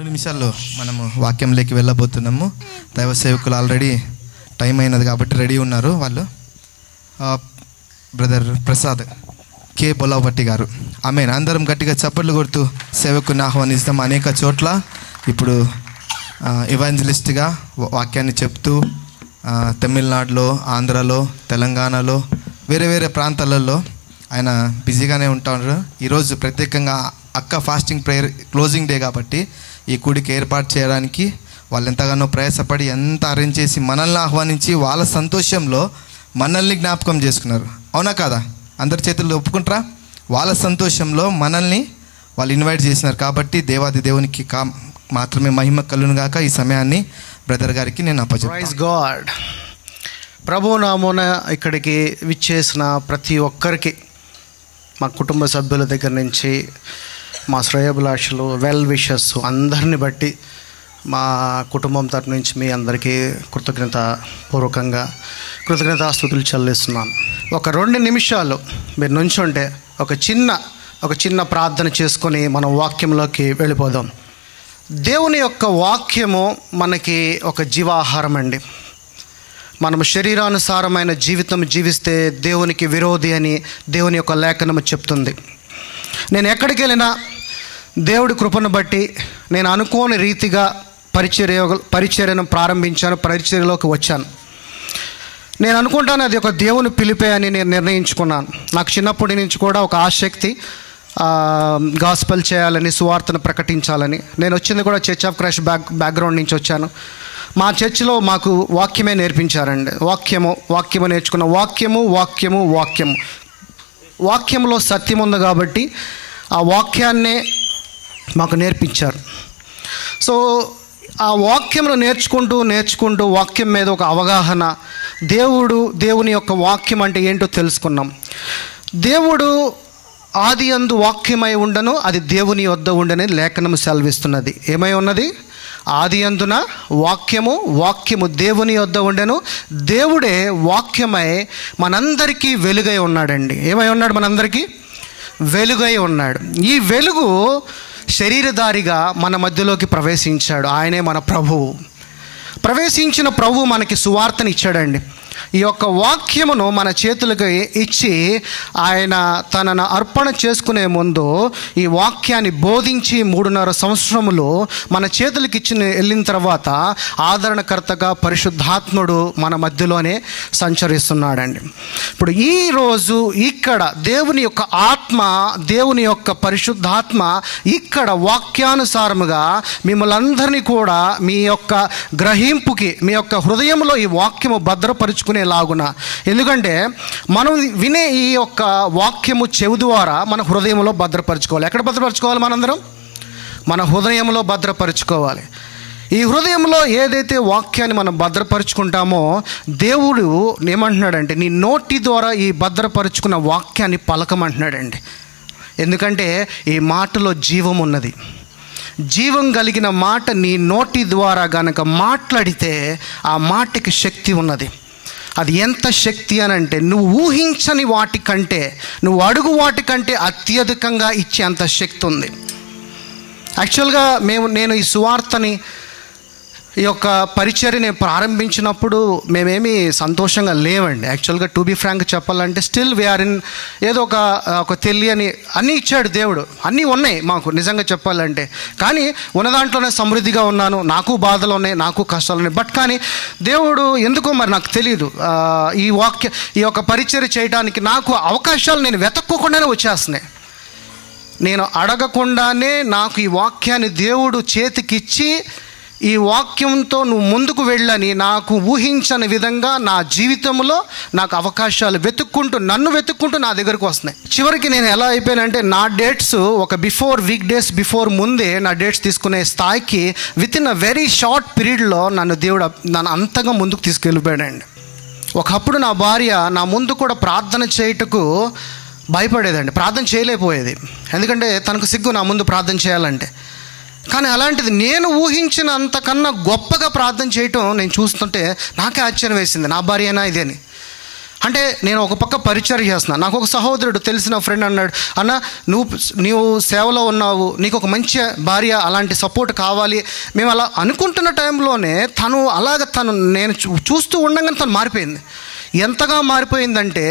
2 నిమిషాల్లో మనము వాక్యంలోకి వెళ్ళబోతున్నాము. దైవ సేవకులు ఆల్రెడీ టైం అయినది కాబట్టి రెడీ ఉన్నారు. వాళ్ళు బ్రదర్ ప్రసాద్ కే బొలవట్టి గారు. ఆమెన్. అందరం గట్టిగా చప్పట్లు కొడుతూ సేవకుని ఆహ్వానిస్తాం. అనేక చోట్ల ఇప్పుడు ఎవాంజలిస్ట్గా వాక్యాన్ని చెప్తూ తమిళనాడులో, ఆంధ్రాలో, తెలంగాణలో, వేరే వేరే ప్రాంతాలలో ఆయన బిజీగానే ఉంటారు. ఈరోజు ప్రత్యేకంగా అక్క ఫాస్టింగ్ ప్రేయర్ క్లోజింగ్ డే కాబట్టి ఈ కూడికి ఏర్పాటు చేయడానికి వాళ్ళు ఎంతగానో ప్రయాసపడి ఎంత అరేంజ్ చేసి మనల్ని ఆహ్వానించి వాళ్ళ సంతోషంలో మనల్ని జ్ఞాపకం చేసుకున్నారు. అవునా కాదా? అందరి చేతుల్లో ఒప్పుకుంటారా? వాళ్ళ సంతోషంలో మనల్ని వాళ్ళు ఇన్వైట్ చేసినారు కాబట్టి దేవాది దేవునికి మాత్రమే మహిమ కలుగును గాక. ఈ సమయాన్ని బ్రదర్ గారికి నేను అప్పచెప్తాను. Praise God. ప్రభు నామమున ఇక్కడికి విచ్చేసిన ప్రతి ఒక్కరికి, మా కుటుంబ సభ్యుల దగ్గర నుంచి మా శ్రేయోభిలాషులు, వెల్ విషర్స్ అందరిని బట్టి మా కుటుంబం తరపు నుంచి మీ అందరికీ కృతజ్ఞతాపూర్వకంగా కృతజ్ఞతాస్తుతులు చెల్లిస్తున్నాను. ఒక 2 నిమిషాలు మీరు నుంచుంటే ఒక చిన్న ప్రార్థన చేసుకొని మనం వాక్యంలోకి వెళ్ళిపోదాం. దేవుని యొక్క వాక్యము మనకి ఒక జీవాహారం అండి. మనము శరీరానుసారమైన జీవితం జీవిస్తే దేవునికి విరోధి అని దేవుని యొక్క లేఖనము చెప్తుంది. నేను ఎక్కడికి వెళ్ళినా దేవుడి కృపను బట్టి నేను అనుకోని రీతిగా పరిచర్యను ప్రారంభించాను, పరిచర్యలోకి వచ్చాను. నేను అనుకుంటాను అది ఒక దేవుని పిలిపే అని నేను నిర్ణయించుకున్నాను. నాకు చిన్నప్పటి నుంచి కూడా ఒక ఆసక్తి, గాస్పెల్ చేయాలని, సువార్తను ప్రకటించాలని. నేను వచ్చింది కూడా చర్చ్ ఆఫ్ క్రైస్ట్ బ్యాక్గ్రౌండ్ నుంచి వచ్చాను. మా చర్చిలో మాకు వాక్యమే నేర్పించారండి. వాక్యము నేర్చుకున్న వాక్యంలో సత్యం ఉంది కాబట్టి ఆ వాక్యాన్నే మాకు నేర్పించారు. సో ఆ వాక్యంలో నేర్చుకుంటూ వాక్యం మీద ఒక అవగాహన, దేవుని యొక్క వాక్యం అంటే ఏంటో తెలుసుకున్నాం. దేవుడు ఆది యందు వాక్యమై ఉండను, అది దేవుని వద్ద ఉండని లేఖనము సెలవిస్తున్నది. ఏమై ఉన్నది? ఆది యందున వాక్యము దేవుని వద్ద ఉండెను, దేవుడే వాక్యమై మనందరికీ వెలుగై ఉన్నాడండి. ఏమై ఉన్నాడు? మనందరికీ వెలుగై ఉన్నాడు. ఈ వెలుగు శరీరధారిగా మన మధ్యలోకి ప్రవేశించాడు. ఆయనే మన ప్రభువు. ప్రవేశించిన ప్రభువు మనకి సువార్తని ఇచ్చాడండి. ఈ యొక్క వాక్యమును మన చేతులకు ఇచ్చి ఆయన తనను అర్పణ చేసుకునే ముందు ఈ వాక్యాన్ని బోధించి 3.5 సంవత్సరములు మన చేతులకి వెళ్ళిన తర్వాత ఆదరణకర్తగా పరిశుద్ధాత్ముడు మన మధ్యలోనే సంచరిస్తున్నాడండి. ఇప్పుడు ఈరోజు ఇక్కడ దేవుని యొక్క ఆత్మ, దేవుని యొక్క పరిశుద్ధాత్మ ఇక్కడ వాక్యానుసారముగా మిమ్మల్ని అందరినీ కూడా మీ యొక్క గ్రహింపుకి, మీ యొక్క హృదయంలో ఈ వాక్యము భద్రపరుచుకునే లాగున. ఎందుకంటే మనం వినే ఈ యొక్క వాక్యము చెవి ద్వారా మన హృదయంలో భద్రపరచుకోవాలి. ఎక్కడ భద్రపరచుకోవాలి? మనందరం మన హృదయంలో భద్రపరచుకోవాలి. ఈ హృదయంలో ఏదైతే వాక్యాన్ని మనం భద్రపరుచుకుంటామో దేవుడు ఏమంటున్నాడంటే నీ నోటి ద్వారా ఈ భద్రపరుచుకున్న వాక్యాన్ని పలకమంటున్నాడండి. ఎందుకంటే ఈ మాటలో జీవం ఉన్నది. జీవం కలిగిన మాట నీ నోటి ద్వారా గనక మాట్లాడితే ఆ మాటకి శక్తి ఉన్నది. అది ఎంత శక్తి అని అంటే నువ్వు ఊహించని వాటికంటే, నువ్వు అడుగు వాటికంటే అత్యధికంగా ఇచ్చే అంత శక్తి ఉంది. యాక్చువల్గా నేను ఈ సువార్తని, ఈ యొక్క పరిచర్యని ప్రారంభించినప్పుడు మేమేమీ సంతోషంగా లేవండి. యాక్చువల్గా టు బీ ఫ్రాంక్ చెప్పాలంటే స్టిల్ వీఆర్ ఇన్ ఏదో ఒక తెలియని, అన్నీ ఇచ్చాడు దేవుడు, అన్నీ ఉన్నాయి మాకు నిజంగా చెప్పాలంటే. కానీ ఉన్న దాంట్లోనే సమృద్ధిగా ఉన్నాను. నాకు బాధలు ఉన్నాయి, నాకు కష్టాలు ఉన్నాయి. బట్ కానీ దేవుడు ఎందుకో మరి నాకు తెలియదు ఈ యొక్క పరిచర్య చేయడానికి నాకు అవకాశాలు నేను వెతక్కోకుండానే వచ్చేస్తున్నాయి. నేను అడగకుండానే నాకు ఈ వాక్యాన్ని దేవుడు చేతికిచ్చి ఈ వాక్యంతో నువ్వు ముందుకు వెళ్ళని నాకు ఊహించని విధంగా నా జీవితంలో నాకు అవకాశాలు నన్ను వెతుక్కుంటూ నా దగ్గరకు వస్తున్నాయి. చివరికి నేను ఎలా అయిపోయానంటే నా డేట్స్ ఒక వీక్ డేస్ బిఫోర్ ముందే నా డేట్స్ తీసుకునే స్థాయికి with in a very short పీరియడ్లో నన్ను అంతగా ముందుకు తీసుకెళ్ళిపోయాడండి. ఒకప్పుడు నా భార్య నా ముందు కూడా ప్రార్థన చేయుటకు భయపడేదండి, ప్రార్థన చేయలేకపోయేది. ఎందుకంటే తనకు సిగ్గు నా ముందు ప్రార్థన చేయాలంటే. కానీ అలాంటిది నేను ఊహించిన అంతకన్నా గొప్పగా ప్రార్థన చేయటం నేను చూస్తుంటే నాకే ఆశ్చర్యం వేసింది. నా భార్యనా ఇది అని. అంటే నేను ఒక పక్క పరిచయం చేస్తున్నాను. నాకు ఒక సహోదరుడు, తెలిసిన ఫ్రెండ్ అన్నాడు, అన్న నీవు సేవలో ఉన్నావు, నీకు ఒక మంచి భార్య, అలాంటి సపోర్ట్ కావాలి. మేము అలా అనుకుంటున్న టైంలోనే తను నేను చూస్తూ ఉండగానే తను మారిపోయింది. ఎంతగా మారిపోయిందంటే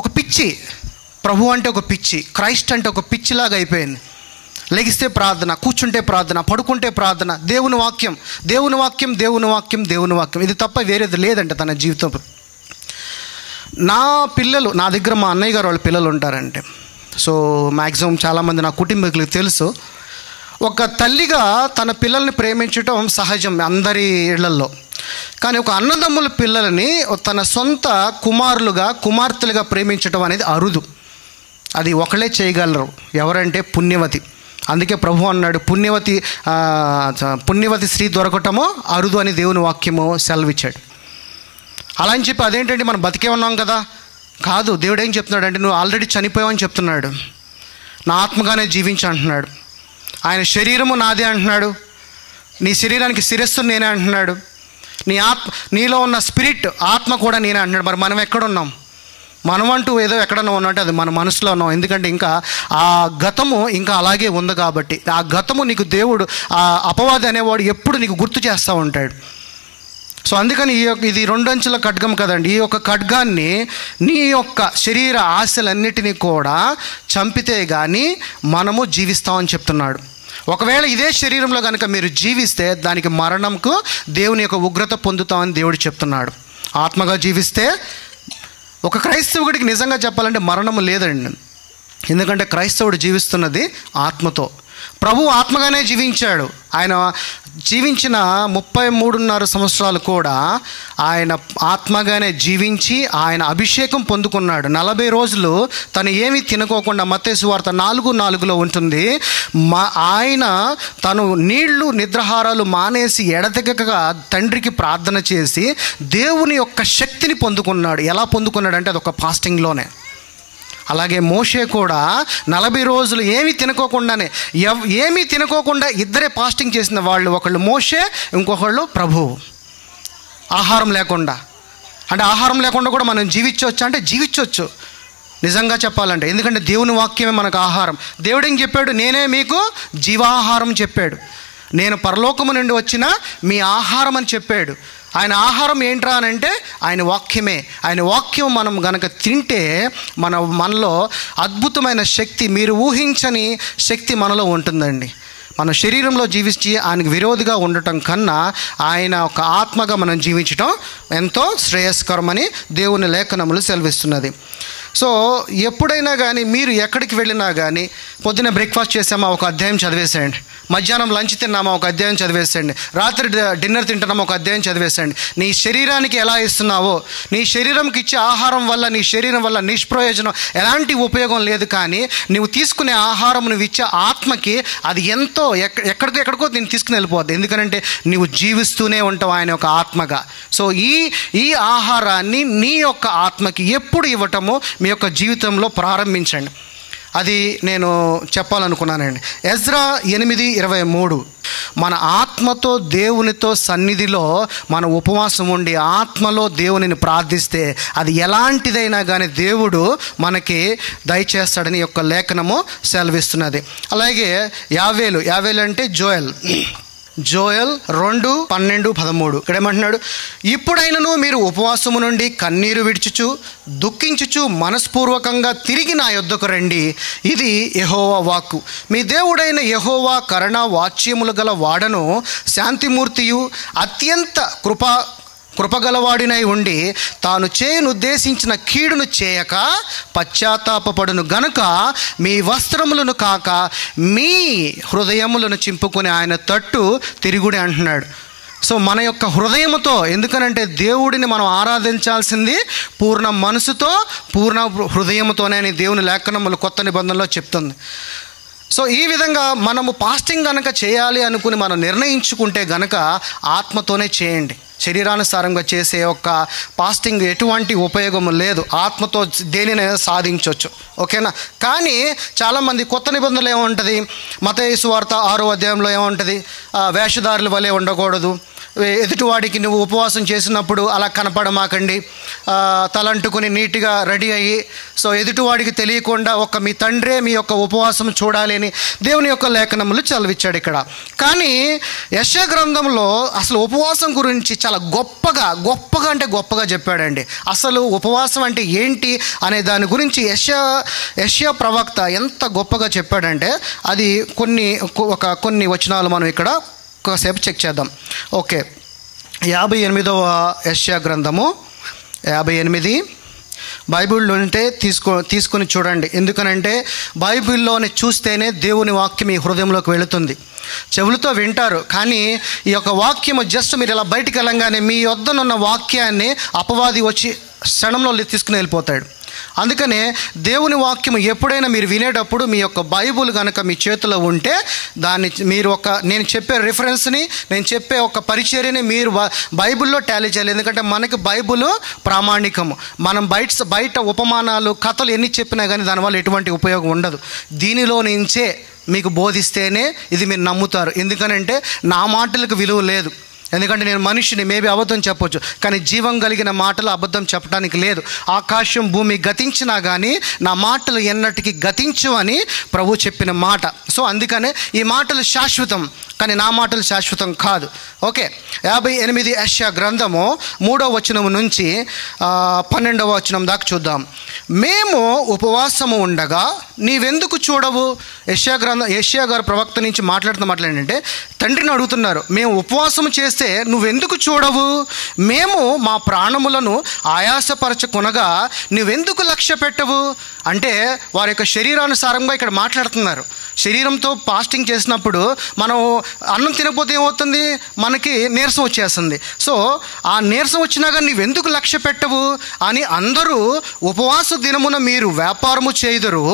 ఒక పిచ్చి, ప్రభు అంటే ఒక పిచ్చి, క్రైస్ట్ అంటే ఒక పిచ్చిలాగా అయిపోయింది. లెగిస్తే ప్రార్థన, కూర్చుంటే ప్రార్థన, పడుకుంటే ప్రార్థన, దేవుని వాక్యం దేవుని వాక్యం దేవుని వాక్యం దేవుని వాక్యం, ఇది తప్ప వేరేది లేదంటే తన జీవితం. నా పిల్లలు, నా దగ్గర మా అన్నయ్య గారు వాళ్ళ పిల్లలు ఉంటారంటే, సో మ్యాక్సిమం చాలామంది నా కుటుంబీకులకు తెలుసు. ఒక తల్లిగా తన పిల్లల్ని ప్రేమించడం సహజం అందరి ఇళ్లల్లో. కానీ ఒక అన్నదమ్ముల పిల్లలని తన సొంత కుమార్తెలుగా ప్రేమించడం అనేది అరుదు. అది ఒకళ్ళే చేయగలరు, ఎవరంటే పుణ్యవతి. అందుకే ప్రభు అన్నాడు, పుణ్యవతి స్త్రీ దొరకటమో అరుదు అని దేవుని వాక్యము సెలవిచ్చాడు. అలా అని చెప్పి అదేంటంటే మనం బతికే ఉన్నాం కదా, కాదు. దేవుడు ఏం చెప్తున్నాడు అంటే, నువ్వు ఆల్రెడీ చనిపోయావని చెప్తున్నాడు. నా ఆత్మగానే జీవించి అంటున్నాడు. ఆయన శరీరము నాదే అంటున్నాడు. నీ శరీరానికి శిరస్సు నేనే అంటున్నాడు. నీలో ఉన్న స్పిరిట్, ఆత్మ కూడా నేనే అంటున్నాడు. మరి మనం ఎక్కడున్నాం? మనం అంటూ ఏదో ఎక్కడన్నా ఉన్నట్టు అది మన మనసులో ఉన్నాం. ఎందుకంటే ఇంకా ఆ గతము ఇంకా అలాగే ఉంది కాబట్టి. ఆ గతము నీకు దేవుడు, ఆ అపవాది అనేవాడు ఎప్పుడు నీకు గుర్తు చేస్తూ ఉంటాడు. సో అందుకని ఇది 2 అంచుల ఖడ్గం కదండి. ఈ యొక్క ఖడ్గాన్ని నీ యొక్క శరీర ఆశలన్నిటినీ కూడా చంపితే కానీ మనము జీవిస్తామని చెప్తున్నాడు. ఒకవేళ ఇదే శరీరంలో కనుక మీరు జీవిస్తే దానికి మరణంకు దేవుని యొక్క ఉగ్రత పొందుతామని దేవుడు చెప్తున్నాడు. ఆత్మగా జీవిస్తే ఒక క్రైస్తవుడికి నిజంగా చెప్పాలంటే మరణము లేదండి. ఎందుకంటే క్రైస్తవుడు జీవిస్తున్నది ఆత్మతో. ప్రభు ఆత్మగానే జీవించాడు. ఆయన జీవించిన 33.5 సంవత్సరాలు కూడా ఆయన ఆత్మగానే జీవించి ఆయన అభిషేకం పొందుకున్నాడు. 40 రోజులు తను ఏమీ తినుకోకుండా, మత్తయి సువార్త 4:4 ఉంటుంది, ఆయన తను నీళ్లు నిద్రాహారాలు మానేసి ఎడతెగక తండ్రికి ప్రార్థన చేసి దేవుని యొక్క శక్తిని పొందుకున్నాడు. ఎలా పొందుకున్నాడంటే అదొక ఫాస్టింగ్లోనే. అలాగే మోషే కూడా 40 రోజులు ఏమీ తినుకోకుండా ఇద్దరే ఫాస్టింగ్ చేసిన వాళ్ళు. ఒకళ్ళు మోషే, ఇంకొకళ్ళు ప్రభువు. ఆహారం లేకుండా. అంటే ఆహారం లేకుండా కూడా మనం జీవించవచ్చు అంటే జీవించవచ్చు నిజంగా చెప్పాలంటే. ఎందుకంటే దేవుని వాక్యమే మనకు ఆహారం. దేవుడు ఏం చెప్పాడు? నేనే మీకు జీవాహారం చెప్పాడు. నేను పరలోకము నుండి వచ్చిన మీ ఆహారం అని చెప్పాడు. ఆయన ఆహారం ఏంట్రా అని అంటే ఆయన వాక్యమే. ఆయన వాక్యం మనం గనక తింటే మనలో అద్భుతమైన శక్తి, మీరు ఊహించని శక్తి మనలో ఉంటుందండి. మన శరీరంలో జీవించి ఆయనకు విరోధిగా ఉండటం కన్నా ఆయన ఒక ఆత్మగా మనం జీవించటం ఎంతో శ్రేయస్కరమని దేవుని లేఖనములు సెలవిస్తున్నది. సో ఎప్పుడైనా కానీ మీరు ఎక్కడికి వెళ్ళినా కానీ, పొద్దున్న బ్రేక్ఫాస్ట్ చేసామా ఒక అధ్యాయం చదివేసేయండి, మధ్యాహ్నం లంచ్ తిన్నామా ఒక అధ్యాయం చదివేసేయండి, రాత్రి డిన్నర్ తింటున్నామా ఒక అధ్యాయం చదివేసేయండి. నీ శరీరానికి ఎలా ఇస్తున్నావో, నీ శరీరంకి ఇచ్చే ఆహారం వల్ల నీ శరీరం వల్ల నిష్ప్రయోజనం, ఎలాంటి ఉపయోగం లేదు. కానీ నువ్వు తీసుకునే ఆహారం, నువ్వు ఇచ్చే ఆత్మకి అది ఎంతో ఎక్కడికో నేను తీసుకుని వెళ్ళిపోద్ది. ఎందుకంటే నువ్వు జీవిస్తూనే ఉంటావు ఆయన యొక్క ఆత్మగా. సో ఈ ఆహారాన్ని నీ యొక్క ఆత్మకి ఎప్పుడు ఇవ్వటమో మీ యొక్క జీవితంలో ప్రారంభించండి. అది నేను చెప్పాలనుకున్నానండి. ఎజ్రా 8:23, మన ఆత్మతో దేవునితో సన్నిధిలో మన ఉపవాసం ఉండి ఆత్మలో దేవునిని ప్రార్థిస్తే అది ఎలాంటిదైనా కానీ దేవుడు మనకి దయచేస్తాడని యొక్క లేఖనము సెలవిస్తున్నది. అలాగే యావేలు అంటే జోయల్ 2:12-13 ఇక్కడ ఏమంటున్నాడు? ఇప్పుడైనను మీరు ఉపవాసము నుండి కన్నీరు విడుచుచు దుఃఖించుచు మనస్పూర్వకంగా తిరిగి నా యొద్దకు రండి. ఇది యెహోవా వాక్కు. మీ దేవుడైన యెహోవా కరుణ వాత్స్యములు గల వాడను, శాంతిమూర్తియు, అత్యంత కృపగలవాడినై ఉండి తాను చేయనుద్దేశించిన కీడును చేయక పశ్చాత్తాపపడును గనుక మీ వస్త్రములను కాక మీ హృదయములను చింపుకుని ఆయన తట్టు తిరుగుడి అంటున్నాడు. సో మన యొక్క హృదయముతో, ఎందుకనంటే దేవుడిని మనం ఆరాధించాల్సింది పూర్ణ మనసుతో, పూర్ణ హృదయముతోనే అని దేవుని లేఖనములు కొత్త నిబంధనలో చెప్తుంది. సో ఈ విధంగా మనము ఫాస్టింగ్ కనుక చేయాలి అనుకుని మనం నిర్ణయించుకుంటే గనక ఆత్మతోనే చేయండి. శరీరానుసారంగా చేసే ఒక ఫాస్టింగ్ ఎటువంటి ఉపయోగం లేదు. ఆత్మతో దేనినైనా సాధించవచ్చు, ఓకేనా. కానీ చాలామంది కొత్త నిబంధనలు ఏముంటుంది, మత్తయి సువార్త 6వ అధ్యాయంలో ఏముంటుంది, వేషధారుల వలె ఉండకూడదు, ఎదుటివాడికి నువ్వు ఉపవాసం చేసినప్పుడు అలా కనపడమాకండి, తలంటుకుని నీట్గా రెడీ అయ్యి, సో ఎదుటివాడికి తెలియకుండా మీ తండ్రే మీ యొక్క ఉపవాసం చూడాలి అని దేవుని యొక్క లేఖనములు చదివించాడు ఇక్కడ. కానీ యెషయా గ్రంథంలో అసలు ఉపవాసం గురించి చాలా గొప్పగా అంటే గొప్పగా చెప్పాడండి. అసలు ఉపవాసం అంటే ఏంటి అనే దాని గురించి యెషయా ప్రవక్త ఎంత గొప్పగా చెప్పాడంటే అది కొన్ని వచనాలు మనం ఇక్కడ కాసేపు చెక్ చేద్దాం. ఓకే, 58వ యెషయా గ్రంథము 58 బైబిల్లో ఉంటే తీసుకొని చూడండి. ఎందుకనంటే బైబిల్లోని చూస్తేనే దేవుని వాక్యం మీ హృదయంలోకి వెళుతుంది. చెవులతో వింటారు, కానీ ఈ యొక్క వాక్యము జస్ట్ మీరు ఇలా బయటికి వెళ్ళంగానే మీ వద్దనున్న వాక్యాన్ని అపవాది వచ్చి క్షణంలో తీసుకుని వెళ్ళిపోతాడు. అందుకనే దేవుని వాక్యం ఎప్పుడైనా మీరు వినేటప్పుడు మీ యొక్క బైబుల్ కనుక మీ చేతిలో ఉంటే దాన్ని మీరు నేను చెప్పే రిఫరెన్స్ని, నేను చెప్పే ఒక పరిచర్యని మీరు బైబిల్లో టాలీ చేయాలి. ఎందుకంటే మనకి బైబుల్ ప్రామాణికము. మనం బయట ఉపమానాలు, కథలు ఎన్ని చెప్పినా కానీ దానివల్ల ఎటువంటి ఉపయోగం ఉండదు. దీనిలో నుంచే మీకు బోధిస్తేనే ఇది మీరు నమ్ముతారు. ఎందుకనంటే నా మాటలకు విలువ లేదు. ఎందుకంటే నేను మనిషిని, మేబీ అబద్ధం చెప్పొచ్చు, కానీ జీవం కలిగిన మాటలు అబద్ధం చెప్పడానికి లేదు. ఆకాశం భూమి గతించినా కానీ నా మాటలు ఎన్నటికీ గతించు అని ప్రభు చెప్పిన మాట. సో అందుకనే ఈ మాటలు శాశ్వతం, కానీ నా మాటలు శాశ్వతం కాదు. ఓకే, 58 యెషయా గ్రంథము 3వ వచనం నుంచి 12వ వచనం దాకా చూద్దాం. మేము ఉపవాసము ఉండగా నీవెందుకు చూడవు? యెషయా గారు ప్రవక్త నుంచి మాట్లాడంటే తండ్రిని అడుగుతున్నారు, మేము ఉపవాసము చేస్తే నువ్వెందుకు చూడవు? మేము మా ప్రాణములను ఆయాసపరచుకొనగా నువ్వెందుకు లక్ష్య పెట్టవు? అంటే వారి యొక్క శరీరానుసారంగా ఇక్కడ మాట్లాడుతున్నారు. శరీరంతో ఫాస్టింగ్ చేసినప్పుడు మనం అన్నం తినకపోతే ఏమవుతుంది? మనకి నీరసం వచ్చేస్తుంది. సో ఆ నీరసం వచ్చినా కానీ నీవెందుకు లక్ష్య పెట్టవు అని అందరూ ఉపవాస దినమున మీరు వ్యాపారము చేయుదురు,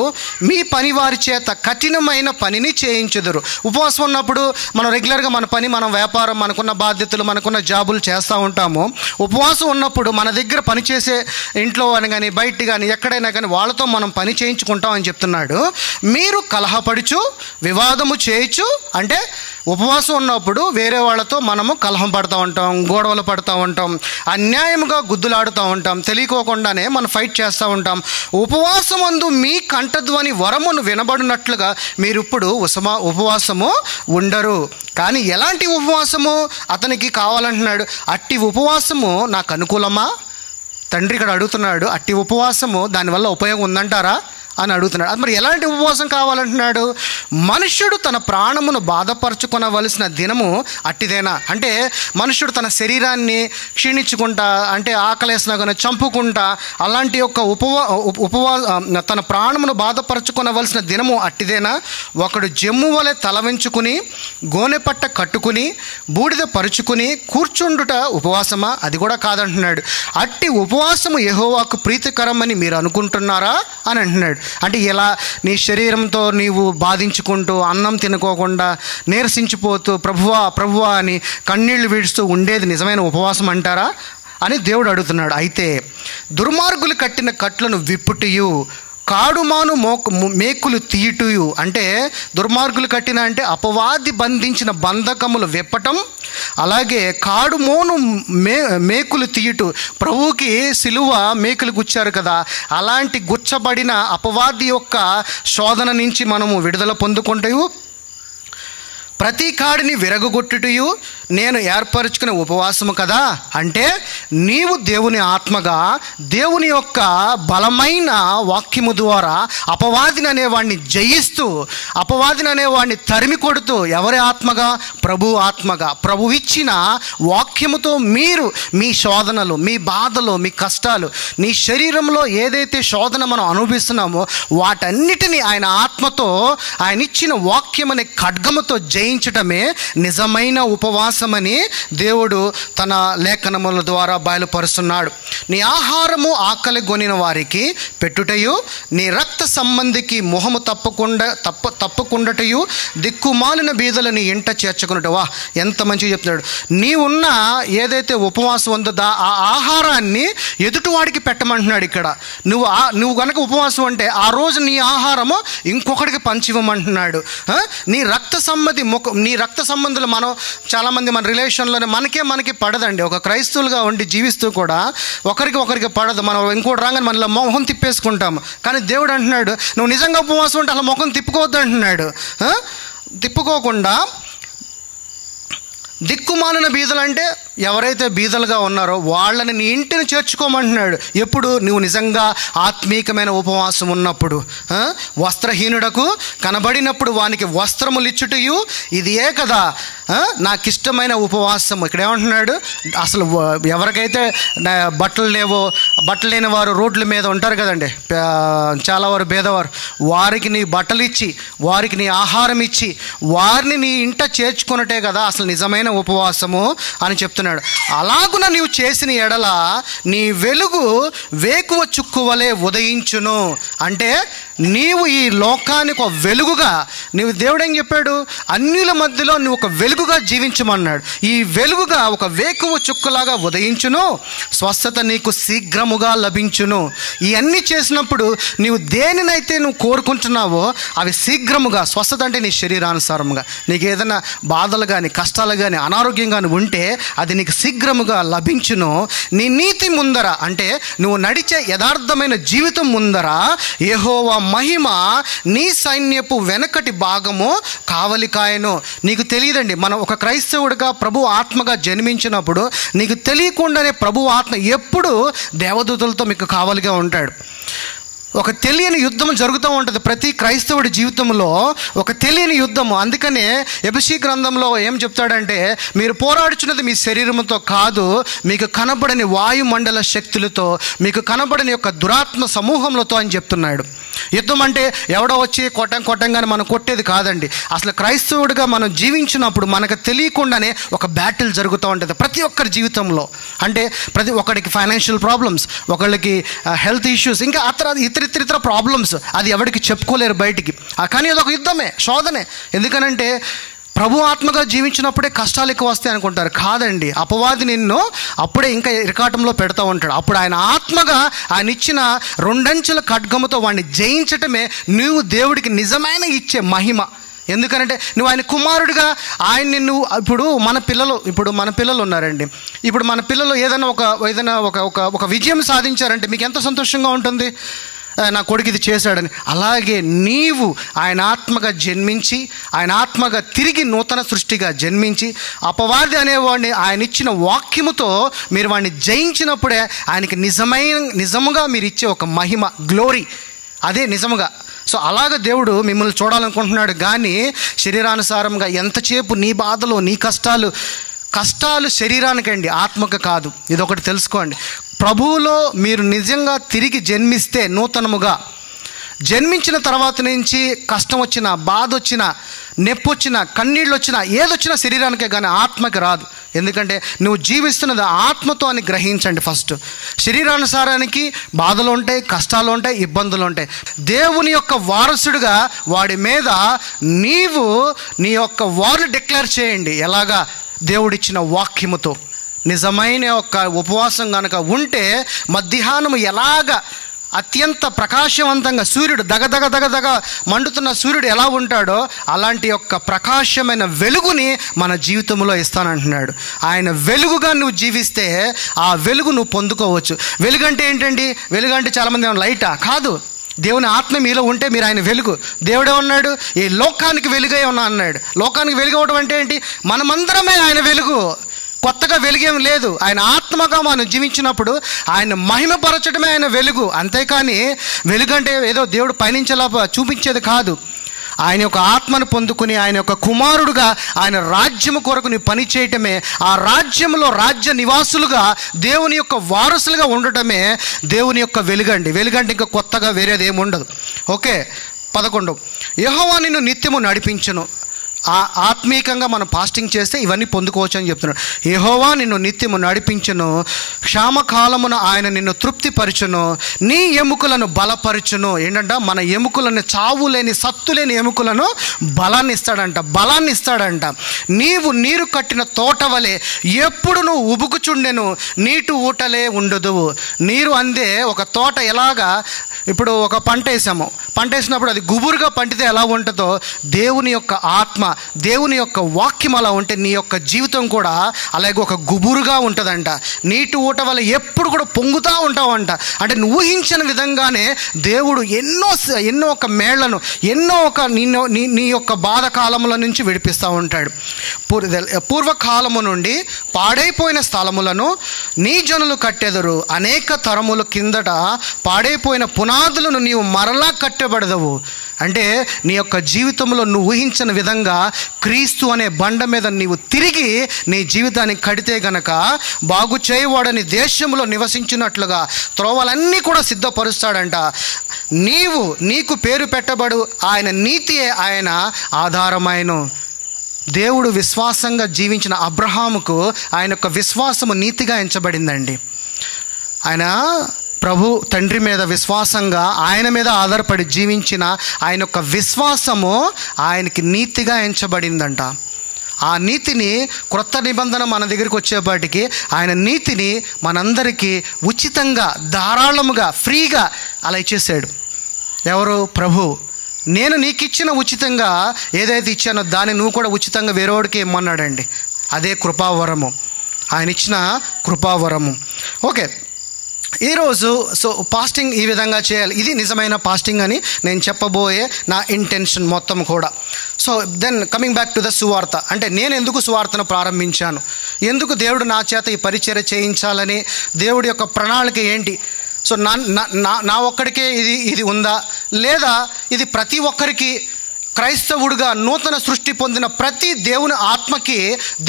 మీ పని వారి చేత కఠినమైన పనిని చేయించుదురు. ఉపవాసం ఉన్నప్పుడు మనం రెగ్యులర్గా మన పని, మన వ్యాపారం, మనకున్న బాధ్యతలు, మనకున్న జాబులు చేస్తూ ఉంటాము. ఉపవాసం ఉన్నప్పుడు మన దగ్గర పనిచేసే ఇంట్లో అని కానీ బయట కానీ ఎక్కడైనా కానీ వాళ్ళతో మనం పని చేయించుకుంటామని చెప్తున్నాడు. మీరు కలహపడుచు వివాదము చేయొచ్చు. అంటే ఉపవాసం ఉన్నప్పుడు వేరే వాళ్ళతో మనము కలహం పడుతూ ఉంటాం, గొడవలు పడుతూ ఉంటాం, అన్యాయంగా గుద్దులాడుతూ ఉంటాం, తెలియకోకుండానే మనం ఫైట్ చేస్తూ ఉంటాం. ఉపవాసమందు మీ కంఠధ్వని వరమును వినబడినట్లుగా మీరు ఇప్పుడు ఉపవాసము ఉండరు. కానీ ఎలాంటి ఉపవాసము అతనికి కావాలంటున్నాడు? అట్టి ఉపవాసము నాకు అనుకూలమా? తండ్రి ఇక్కడ అడుగుతున్నాడు. అట్టి ఉపవాసము దానివల్ల ఉపయోగం ఉందంటారా అని అడుగుతున్నాడు. అది మరి ఎలాంటి ఉపవాసం కావాలంటున్నాడు? మనుష్యుడు తన ప్రాణమును బాధపరచుకొనవలసిన దినము అట్టిదేనా? అంటే మనుష్యుడు తన శరీరాన్ని క్షీణించుకుంటా, అంటే ఆకలేసినా కానీ చంపుకుంటా, అలాంటి యొక్క తన ప్రాణమును బాధపరచుకొనవలసిన దినము అట్టిదేనా? ఒకడు జమ్ము వలె తలవంచుకుని గోనె పట్ట కట్టుకుని బూడిద పరుచుకుని కూర్చుండుట ఉపవాసమా? అది కూడా కాదంటున్నాడు. అట్టి ఉపవాసము యెహోవాకు ప్రీతికరమని మీరు అనుకుంటున్నారా అని అంటున్నాడు. అంటే ఇలా నీ శరీరంతో నీవు బాధించుకుంటూ అన్నం తినుకోకుండా నీరసించిపోతూ ప్రభువా అని కన్నీళ్లు విడుస్తూ ఉండేది నిజమైన ఉపవాసం అంటారా అని దేవుడు అడుగుతున్నాడు. అయితే దుర్మార్గులు కట్టిన కట్లను విప్పుటియు కాడుమాను మేకులు తీయుటయు, అంటే దుర్మార్గులు కట్టిన అంటే అపవాది బంధించిన బంధకములు విప్పటం, అలాగే కాడుమోను మేకులు తీయుటు, ప్రభువుకి సిలువ మేకులు గుచ్చారు కదా, అలాంటి గుచ్చబడిన అపవాది యొక్క శోధన నుంచి మనము విడుదల పొందుకుంటూ ప్రతి కాడిని విరగొట్టుటయు నేను ఏర్పరచుకునే ఉపవాసము కదా. అంటే నీవు దేవుని ఆత్మగా దేవుని యొక్క బలమైన వాక్యము ద్వారా అపవాదిని అనేవాడిని జయిస్తూ, అపవాదిని అనేవాడిని తరిమి కొడుతూ, ఎవరి ఆత్మగా? ప్రభు ఆత్మగా. ప్రభు ఇచ్చిన వాక్యముతో మీరు మీ శోధనలు, మీ బాధలు, మీ కష్టాలు, నీ శరీరంలో ఏదైతే శోధన మనం అనుభవిస్తున్నామో వాటన్నిటినీ ఆయన ఆత్మతో, ఆయన ఇచ్చిన వాక్యం అనే ఖడ్గముతో జయించటమే నిజమైన ఉపవాసం అని దేవుడు తన లేఖనముల ద్వారా బయలుపరుస్తున్నాడు. నీ ఆహారము ఆకలి గొనిన వారికి పెట్టుటయు, నీ రక్త సంబంధికి మొహము తప్పకుండటయు, దిక్కుమాలిన బీదలు నీ ఇంట చేర్చుకున్నటవా. ఎంత మంచిగా చెప్తున్నాడు. నీవున్న ఏదైతే ఉపవాసం ఉందో ఆ ఆహారాన్ని ఎదుటివాడికి పెట్టమంటున్నాడు ఇక్కడ. నువ్వు కనుక ఉపవాసం అంటే ఆ రోజు నీ ఆహారము ఇంకొకటికి పంచివ్వమంటున్నాడు. నీ రక్త సంబంధి నీ రక్త సంబంధులు మనం చాలామంది మన రిలేషన్లోనే మనకి పడదండి. ఒక క్రైస్తవులుగా ఉండి జీవిస్తూ కూడా ఒకరికి పడదు. మనం ఇంకోటి రాగానే మనలో మొహం తిప్పేసుకుంటాము. కానీ దేవుడు అంటున్నాడు, నువ్వు నిజంగా ఉపవాసం ఉంటే అలా మొహం తిప్పుకోవద్దు అంటున్నాడు. తిప్పుకోకుండా దిక్కుమాలిన బీదలు అంటే ఎవరైతే బీదలుగా ఉన్నారో వాళ్ళని నీ ఇంటిని చేర్చుకోమంటున్నాడు. ఎప్పుడు? నువ్వు నిజంగా ఆత్మీకమైన ఉపవాసం ఉన్నప్పుడు. వస్త్రహీనుడకు కనబడినప్పుడు వానికి వస్త్రములు ఇచ్చుటయు ఇదియే కదా నాకు ఇష్టమైన ఉపవాసం. ఇక్కడ ఏమంటున్నాడు? అసలు ఎవరికైతే బట్టలు లేని వారు రోడ్ల మీద ఉంటారు కదండి, చాలా వారు పేదవారు, వారికి నీ బట్టలు ఇచ్చి వారికి నీ ఆహారం ఇచ్చి వారిని నీ ఇంట చేర్చుకున్నట్టే కదా అసలు నిజమైన ఉపవాసము అని చెప్తున్నాడు. అలాగున నీవు చేసిన ఎడల నీ వెలుగు వేకువ చుక్కు వలె ఉదయించును. అంటే నీవు ఈ లోకానికి ఒక వెలుగుగా, నీవు దేవుడు ఏం చెప్పాడు? అన్యుల మధ్యలో నువ్వు ఒక వెలుగుగా జీవించమన్నాడు. ఈ వెలుగుగా ఒక వేకువ చుక్కలాగా ఉదయించును, స్వస్థత నీకు శీఘ్రముగా లభించును. ఇవన్నీ చేసినప్పుడు నీవు దేనినైతే నువ్వు కోరుకుంటున్నావో అవి శీఘ్రముగా, స్వస్థత అంటే నీ శరీరానుసారముగా, నీకు ఏదైనా బాధలు కానీ కష్టాలు కానీ అనారోగ్యం కానీ ఉంటే అది నీకు శీఘ్రముగా లభించును. నీ నీతి ముందర, అంటే నువ్వు నడిచే యథార్థమైన జీవితం ముందర యెహోవా మహిమ నీ సైన్యపు వెనకటి భాగము కావలి కాయను. నీకు తెలియదండి, మనం ఒక క్రైస్తవుడిగా ప్రభు ఆత్మగా జన్మించినప్పుడు నీకు తెలియకుండానే ప్రభు ఆత్మ ఎప్పుడు దేవదూతలతో మీకు కావలిగా ఉంటాడు. ఒక తెలియని యుద్ధం జరుగుతూ ఉంటుంది ప్రతి క్రైస్తవుడి జీవితంలో, ఒక తెలియని యుద్ధము. అందుకనే ఎబిసి గ్రంథంలో ఏం చెప్తాడంటే, మీరు పోరాడుచున్నది మీ శరీరంతో కాదు, మీకు కనబడని వాయుమండల శక్తులతో, మీకు కనబడని యొక్క దురాత్మ సమూహములతో అని చెప్తున్నాడు. యుద్ధం అంటే ఎవడో వచ్చి కొట్టంగానే మనం కొట్టేది కాదండి. అసలు క్రైస్తవుడిగా మనం జీవించినప్పుడు మనకు తెలియకుండానే ఒక బ్యాటిల్ జరుగుతూ ఉంటుంది ప్రతి ఒక్కరి జీవితంలో. అంటే ప్రతి ఒక్కరికి ఫైనాన్షియల్ ప్రాబ్లమ్స్, ఒకళ్ళకి హెల్త్ ఇష్యూస్, ఇంకా ఇతర ప్రాబ్లమ్స్, అది ఎవరికి చెప్పుకోలేరు బయటికి. కానీ అదొక యుద్ధమే, శోధనే. ఎందుకనంటే ప్రభు ఆత్మగా జీవించినప్పుడే కష్టాలు ఎక్కువ వస్తాయి అనుకుంటారు. కాదండి, అపవాది నిన్ను అప్పుడే ఇంకా ఇరకాటంలో పెడతా ఉంటాడు. అప్పుడు ఆయన ఆత్మగా ఆయన ఇచ్చిన 2 అంచెల ఖడ్గముతో వాడిని జయించటమే నువ్వు దేవుడికి నిజమైన ఇచ్చే మహిమ. ఎందుకంటే నువ్వు ఆయన కుమారుడిగా ఆయన నిన్ను, ఇప్పుడు మన పిల్లలు ఉన్నారండి. ఇప్పుడు మన పిల్లలు ఏదైనా ఒక విజయం సాధించారంటే మీకు ఎంత సంతోషంగా ఉంటుంది, నా కొడుకు ఇది చేశాడని. అలాగే నీవు ఆయన ఆత్మగా జన్మించి, ఆయన ఆత్మగా తిరిగి నూతన సృష్టిగా జన్మించి, అపవాది అనేవాడిని ఆయన ఇచ్చిన వాక్యముతో మీరు వాడిని జయించినప్పుడే ఆయనకి నిజముగా మీరు ఇచ్చే ఒక మహిమ, గ్లోరీ, అదే నిజముగా. సో అలాగ దేవుడు మిమ్మల్ని చూడాలనుకుంటున్నాడు. కానీ శరీరానుసారంగా ఎంతసేపు నీ బాధలు, నీ కష్టాలు శరీరానికండి, ఆత్మకు కాదు. ఇదొకటి తెలుసుకోండి. ప్రభువులో మీరు నిజంగా తిరిగి జన్మిస్తే, నూతనముగా జన్మించిన తర్వాత నుంచి కష్టం వచ్చినా, బాధ వచ్చినా, నొప్పి వచ్చినా, కన్నీళ్ళు వచ్చినా, ఏదొచ్చినా శరీరానికే కానీ ఆత్మకి రాదు. ఎందుకంటే నువ్వు జీవిస్తున్నది ఆత్మతో అని గ్రహించండి. ఫస్ట్ శరీరానుసారానికి బాధలు ఉంటాయి, కష్టాలు ఉంటాయి, ఇబ్బందులు ఉంటాయి. దేవుని యొక్క వారసుడిగా వాడి మీద నీవు నీ యొక్క వార్లు డిక్లేర్ చేయండి. ఎలాగా? దేవుడిచ్చిన వాక్యముతో. నిజమైన ఒక ఉపవాసం కనుక ఉంటే మధ్యాహ్నం ఎలాగ అత్యంత ప్రకాశవంతంగా సూర్యుడు దగ మండుతున్న సూర్యుడు ఎలా ఉంటాడో అలాంటి యొక్క ప్రకాశమైన వెలుగుని మన జీవితంలో ఇస్తానంటున్నాడు. ఆయన వెలుగుగా నువ్వు జీవిస్తే ఆ వెలుగు నువ్వు పొందుకోవచ్చు. వెలుగంటే ఏంటండి? వెలుగంటే చాలామంది లైటా? కాదు. దేవుని ఆత్మ మీలో ఉంటే మీరు ఆయన వెలుగు. దేవుడే ఉన్నాడు, ఈ లోకానికి వెలుగై ఉన్నా అన్నాడు. లోకానికి వెలుగు అవడం అంటే ఏంటి? మనమందరమే ఆయన వెలుగు. కొత్తగా వెలుగేం లేదు. ఆయన ఆత్మగా మనం జీవించినప్పుడు ఆయన మహిమపరచడమే ఆయన వెలుగు. అంతేకాని వెలుగంటే ఏదో దేవుడు పయనించేలా చూపించేది కాదు. ఆయన యొక్క ఆత్మను పొందుకుని ఆయన యొక్క కుమారుడుగా ఆయన రాజ్యము కొరకు నీ పని చేయటమే, ఆ రాజ్యంలో రాజ్య నివాసులుగా దేవుని యొక్క వారసులుగా ఉండటమే దేవుని యొక్క వెలుగండి. వెలుగంటే ఇంకా కొత్తగా వేరేది ఏమి ఉండదు. ఓకే. 11 యెహోవా నిన్ను నిత్యము నడిపించును. ఆత్మీకంగా మనం ఫాస్టింగ్ చేస్తే ఇవన్నీ పొందుకోవచ్చు అని చెప్తున్నాడు. యెహోవా నిన్ను నిత్యము నడిపించును, క్షామకాలమున ఆయన నిన్ను తృప్తిపరచును, నీ ఎముకలను బలపరచును. ఏంటంట? మన ఎముకలను, చావు లేని సత్తు లేని ఎముకలను బలాన్ని ఇస్తాడంట. నీవు నీరు కట్టిన తోట వలె ఎప్పుడు నువ్వు ఉబుకుచుండెను, నీటి ఊటలే ఉండదు. నీరు అందే ఒక తోట ఎలాగా ఇప్పుడు ఒక పంట వేసాము, పంట వేసినప్పుడు అది గుబురుగా పండితే ఎలా ఉంటుందో దేవుని యొక్క ఆత్మ, దేవుని యొక్క వాక్యం అలా ఉంటే నీ యొక్క జీవితం కూడా అలాగే ఒక గుబురుగా ఉంటుందంట. నీటి ఊట వల్ల ఎప్పుడు కూడా పొంగుతూ ఉంటావంట. అంటే నువ్వు ఊహించిన విధంగానే దేవుడు ఎన్నో ఒక మేళ్లను, ఎన్నో ఒక నీ యొక్క బాధకాలముల నుంచి విడిపిస్తూ ఉంటాడు. పూర్వకాలము నుండి పాడైపోయిన స్థలములను నీ జనులు కట్టెదరు, అనేక తరముల కిందట పాడైపోయిన పునాదులను నీవు మరలా కట్టబడదవు. అంటే నీ యొక్క జీవితంలో నువ్వు ఊహించిన విధంగా క్రీస్తు అనే బండ మీద నీవు తిరిగి నీ జీవితాన్ని కడితే గనక బాగు చేయవాడని దేశంలో నివసించినట్లుగా త్రోవలన్నీ కూడా సిద్ధపరుస్తాడంట. నీకు పేరు పెట్టబడు ఆయన నీతియే ఆయన ఆధారమైన. దేవుడు విశ్వాసంగా జీవించిన అబ్రహాముకు ఆయన యొక్క విశ్వాసము నీతిగా ఎంచబడిందండి. ఆయన ప్రభు తండ్రి మీద విశ్వాసంగా ఆయన మీద ఆధారపడి జీవించిన ఆయన యొక్క విశ్వాసము ఆయనకి నీతిగా ఎంచబడిందంట. ఆ నీతిని క్రొత్త నిబంధన మన దగ్గరికి వచ్చేపాటికి ఆయన నీతిని మనందరికీ ఉచితంగా, ధారాళముగా, ఫ్రీగా అలా ఇచ్చేసాడు. ఎవరు? ప్రభు. నేను నీకు ఇచ్చిన ఉచితంగా ఏదైతే ఇచ్చానో దాన్ని నువ్వు కూడా ఉచితంగా వేరేవాడికి ఇమ్మన్నాడండి. అదే కృపావరము, ఆయన ఇచ్చిన కృపావరము. ఓకే, ఈరోజు పాస్టింగ్ ఈ విధంగా చేయాలి, ఇది నిజమైన పాస్టింగ్ అని నేను చెప్పబోయే నా ఇంటెన్షన్ మొత్తం కూడా. So then coming back to the సువార్త. అంటే నేను ఎందుకు సువార్తను ప్రారంభించాను, ఎందుకు దేవుడు నా చేత ఈ పరిచర్య చేయించాలని, దేవుడి యొక్క ప్రణాళిక ఏంటి? సో నా ఒక్కడికే ఇది ఉందా, లేదా ఇది ప్రతి ఒక్కరికి, క్రైస్తవుడిగా నూతన సృష్టి పొందిన ప్రతి దేవుని ఆత్మకి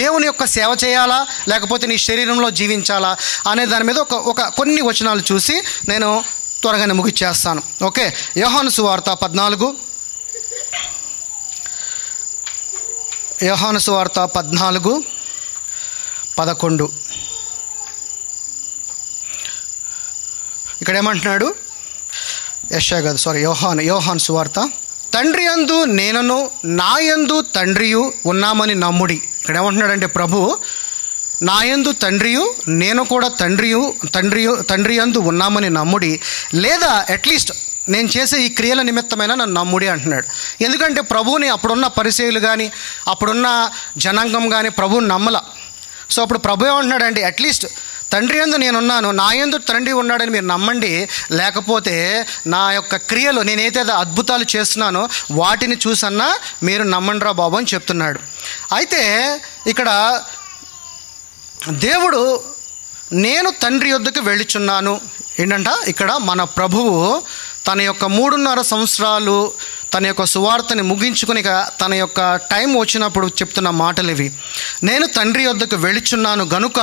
దేవుని యొక్క సేవ చేయాలా, లేకపోతే నీ శరీరంలో జీవించాలా అనే దాని మీద కొన్ని వచనాలు చూసి నేను త్వరగానే ముగిచ్చేస్తాను. ఓకే, యోహాను సువార్త 14, యోహాను సువార్త 14:11. ఇక్కడ ఏమంటున్నాడు? యోహాను సువార్త, తండ్రి యందు నేనును నా యందు తండ్రియు ఉన్నామని నమ్ముడి. ఇక్కడ ఏమంటున్నాడంటే ప్రభు, నా యందు తండ్రియు నేను కూడా తండ్రి యందు ఉన్నామని నమ్ముడి, లేదా అట్లీస్ట్ నేను చేసే ఈ క్రియల నిమిత్తమైన నన్ను నమ్ముడి అంటున్నాడు. ఎందుకంటే ప్రభువుని అప్పుడున్న పరిచయులు కానీ అప్పుడున్న జనాంగం కానీ ప్రభువుని నమ్మల. సో అప్పుడు ప్రభు ఏమంటున్నాడంటే అట్లీస్ట్ తండ్రి యందు నేనున్నాను, నా యందు తండ్రి ఉన్నాడని మీరు నమ్మండి, లేకపోతే నా యొక్క క్రియలు నేనైతే అద్భుతాలు చేస్తున్నానో వాటిని చూసన్నా మీరు నమ్మండిరా బాబు అని చెప్తున్నాడు. అయితే ఇక్కడ దేవుడు నేను తండ్రి యొద్దకు వెళ్ళుచున్నాను ఏంటంట, ఇక్కడ మన ప్రభువు తన యొక్క 3.5 సంవత్సరాలు తన యొక్క సువార్తని ముగించుకుని తన యొక్క టైం వచ్చినప్పుడు చెప్తున్న మాటలు ఇవి. నేను తండ్రి యొద్దకు వెళుచున్నాను గనుక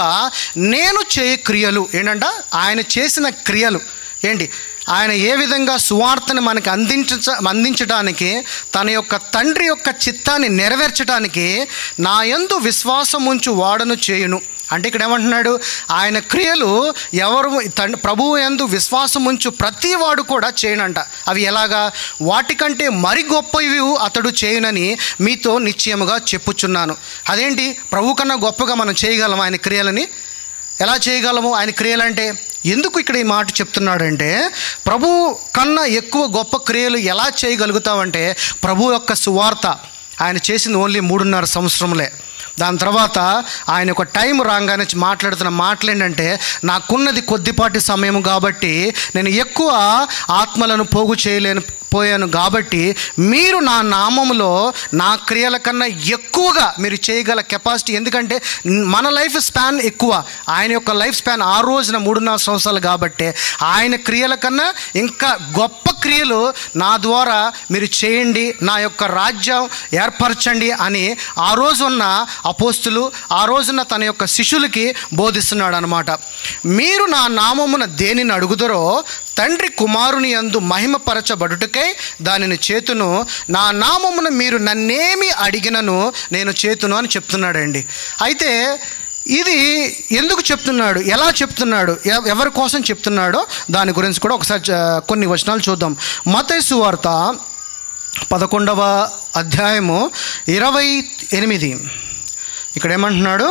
నేను చేయ క్రియలు ఏంటంట, ఆయన చేసిన క్రియలు ఏంటి, ఆయన ఏ విధంగా సువార్తని మనకి అందించడానికి తన యొక్క తండ్రి యొక్క చిత్తాన్ని నెరవేర్చడానికి నా యందు విశ్వాసం ఉంచు వాడను చేయును. అంటే ఇక్కడ ఏమంటున్నాడు, ఆయన క్రియలు ఎవరు ప్రభువు యందు విశ్వాసం ఉంచు ప్రతి వాడు కూడా చేయనంట. అవి ఎలాగా, వాటికంటే మరి గొప్పవి అతడు చేయునని మీతో నిశ్చయముగా చెప్పుచున్నాను. అదేంటి, ప్రభు కన్నా గొప్పగా మనం చేయగలము ఆయన క్రియలని? ఎలా చేయగలము ఆయన క్రియలంటే? ఎందుకు ఇక్కడ ఈ మాట చెప్తున్నాడంటే, ప్రభు కన్నా ఎక్కువ గొప్ప క్రియలు ఎలా చేయగలుగుతావంటే, ప్రభు యొక్క సువార్త ఆయన చేసింది ఓన్లీ 3.5 సంవత్సరములే. దాని తర్వాత ఆయన ఒక టైం రాగానే మాట్లాడుతున్న మాటలు ఏంటంటే, నాకున్నది కొద్దిపాటి సమయం కాబట్టి నేను ఎక్కువ ఆత్మలను పోగు పోయాను కాబట్టి మీరు నా నామములో నా క్రియల కన్నా ఎక్కువగా మీరు చేయగల కెపాసిటీ, ఎందుకంటే మన లైఫ్ స్పాన్ ఎక్కువ, ఆయన యొక్క లైఫ్ స్పాన్ ఆ రోజున 3.5 సంవత్సరాలు కాబట్టి ఆయన క్రియల కన్నా ఇంకా గొప్ప క్రియలు నా ద్వారా మీరు చేయండి, నా యొక్క రాజ్యం ఏర్పరచండి అని ఆ రోజున్న అపోస్తులు, ఆ రోజున తన యొక్క శిష్యులకి బోధిస్తున్నాడు అనమాట. మీరు నా నామమున దేనిని అడుగుదరో తండ్రి కుమారుని యందు మహిమపరచబడుటకై దానిని చేతును, నా నామమున మీరు నన్నేమి అడిగినను నేను చేతును అని చెప్తున్నాడండి. అయితే ఇది ఎందుకు చెప్తున్నాడు, ఎలా చెప్తున్నాడు, ఎవరి కోసం చెప్తున్నాడో దాని గురించి కూడా ఒకసారి కొన్ని వచనాలు చూద్దాం. మత్తయి సువార్త 11వ అధ్యాయము 28. ఇక్కడ ఏమంటున్నాడు,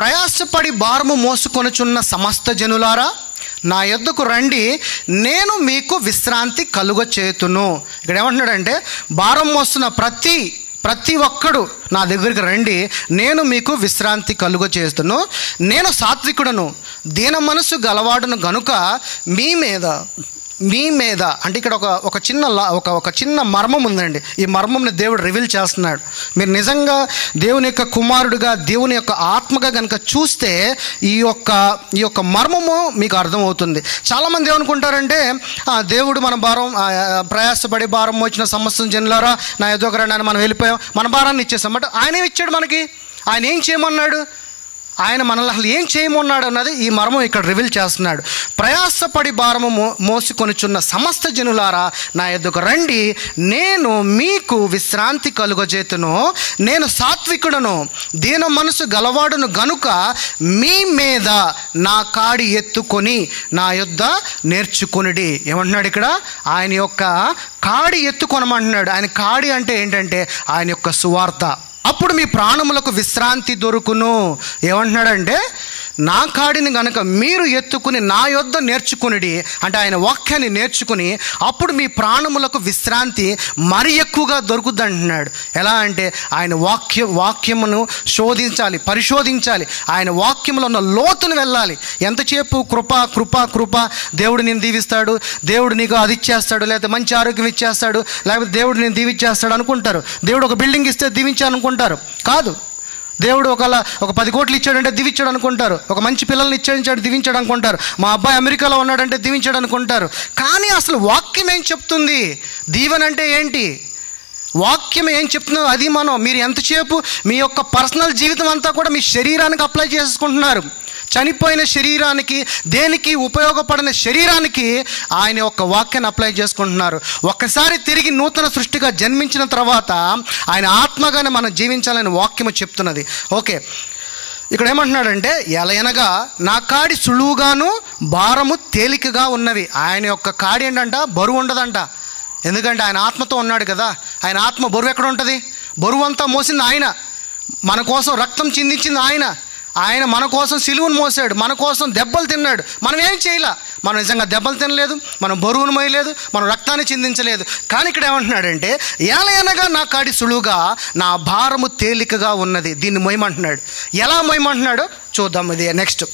ప్రయాసపడి భారము మోసుకొనుచున్న సమస్త జనులారా నా యొద్దకు రండి, నేను మీకు విశ్రాంతి కలుగచేతును. ఇక్కడ ఏమంటున్నాడంటే భారం మోస్తున్న ప్రతి ఒక్కడు నా దగ్గరికి రండి, నేను మీకు విశ్రాంతి కలుగచేస్తును. నేను సాత్వికుడను, దీన మనసు గలవాడును గనుక మీ మీద అంటే ఇక్కడ ఒక చిన్న మర్మం ఉందండి. ఈ మర్మంని దేవుడు రివీల్ చేస్తున్నాడు. మీరు నిజంగా దేవుని యొక్క కుమారుడుగా, దేవుని యొక్క ఆత్మగా కనుక చూస్తే ఈ యొక్క మర్మము మీకు అర్థమవుతుంది. చాలామంది ఏమనుకుంటారంటే దేవుడు మన భారం ప్రయాసపడి భారం వచ్చిన సమస్తం జనులారా నా ఎదుగు రండి అని మనం వెళ్ళిపోయాం, మన భారాన్ని ఇచ్చేసాం. బట్ ఆయన ఏమి ఇచ్చాడు మనకి? ఆయన ఏం చేయమన్నాడు? ఆయన మనల్ని అసలు ఏం చేయమన్నాడు అన్నది ఈ మర్మం ఇక్కడ రివీల్ చేస్తున్నాడు. ప్రయాసపడి భారము మోసుకొనిచున్న సమస్త జనులారా నా యొద్దకు రండి, నేను మీకు విశ్రాంతి కలుగజేతును. నేను సాత్వికుడను, దీన మనసు గలవాడును గనుక మీ మీద నా కాడి ఎత్తుకొని నా యొద్ద నేర్చుకొనిడి. ఏమంటున్నాడు ఇక్కడ? ఆయన యొక్క కాడి ఎత్తుకొనమంటున్నాడు. ఆయన కాడి అంటే ఏంటంటే ఆయన యొక్క సువార్త. అప్పుడు మీ ప్రాణములకు విశ్రాంతి దొరుకును. ఏమంటున్నాడంటే నా కాడిని గనక మీరు ఎత్తుకుని నా యొద్ద నేర్చుకునిడి అంటే ఆయన వాక్యాన్ని నేర్చుకుని అప్పుడు మీ ప్రాణములకు విశ్రాంతి మరి ఎక్కువగా దొరుకుద్ది అంటున్నాడు. ఎలా అంటే ఆయన వాక్యమును శోధించాలి, పరిశోధించాలి, ఆయన వాక్యంలో ఉన్న లోతును వెళ్ళాలి. ఎంతసేపు కృప దేవుడు నేను దీవిస్తాడు, దేవుడు నీకు అది ఇచ్చేస్తాడు, లేకపోతే మంచి ఆరోగ్యం ఇచ్చేస్తాడు, లేకపోతే దేవుడు నేను దీవిచ్చేస్తాడు అనుకుంటారు. దేవుడు ఒక బిల్డింగ్ ఇస్తే దీవించాను అనుకుంటారు. కాదు, దేవుడు ఒక 10 కోట్లు ఇచ్చాడంటే దీవించాడు అనుకుంటారు. ఒక మంచి పిల్లల్ని ఇచ్చాడు దీవించాడు అనుకుంటారు. మా అబ్బాయి అమెరికాలో ఉన్నాడంటే దీవించాడు అనుకుంటారు. కానీ అసలు వాక్యం ఏం చెప్తుంది? దీవెన అంటే ఏంటి? వాక్యం ఏం చెప్తుందో అది మీరు ఎంతసేపు మీ యొక్క పర్సనల్ జీవితం అంతా కూడా మీ శరీరానికి అప్లై చేసుకుంటున్నారు. చనిపోయిన శరీరానికి, దేనికి ఉపయోగపడిన శరీరానికి ఆయన యొక్క వాక్యాన్ని అప్లై చేసుకుంటున్నారు. ఒక్కసారి తిరిగి నూతన సృష్టిగా జన్మించిన తర్వాత ఆయన ఆత్మగానే మనం జీవించాలని వాక్యము చెప్తున్నది. ఓకే, ఇక్కడ ఏమంటున్నాడంటే ఎలయనగా నా కాడి సులువుగాను భారము తేలికగా ఉన్నవి. ఆయన యొక్క కాడి ఏంటంట? బరువు ఉండదంట. ఎందుకంటే ఆయన ఆత్మతో ఉన్నాడు కదా. ఆయన ఆత్మ బరువు ఎక్కడ ఉంటుంది? బరువు అంతా మోసింది ఆయన. మన కోసం రక్తం చిందించింది ఆయన మన కోసం సిలువను మోసాడు, మన కోసం దెబ్బలు తిన్నాడు. మనం ఏం చేయలే, మనం నిజంగా దెబ్బలు తినలేదు, మనం బరువును మోయలేదు, మనం రక్తాన్ని చిందించలేదు. కానీ ఇక్కడ ఏమంటున్నాడంటే ఏలయనగా నా కాడి సులువుగా నా భారము తేలికగా ఉన్నది. దీన్ని మోయమంటున్నాడు. ఎలా మోయమంటున్నాడో చూద్దాం. ఇది నెక్స్ట్.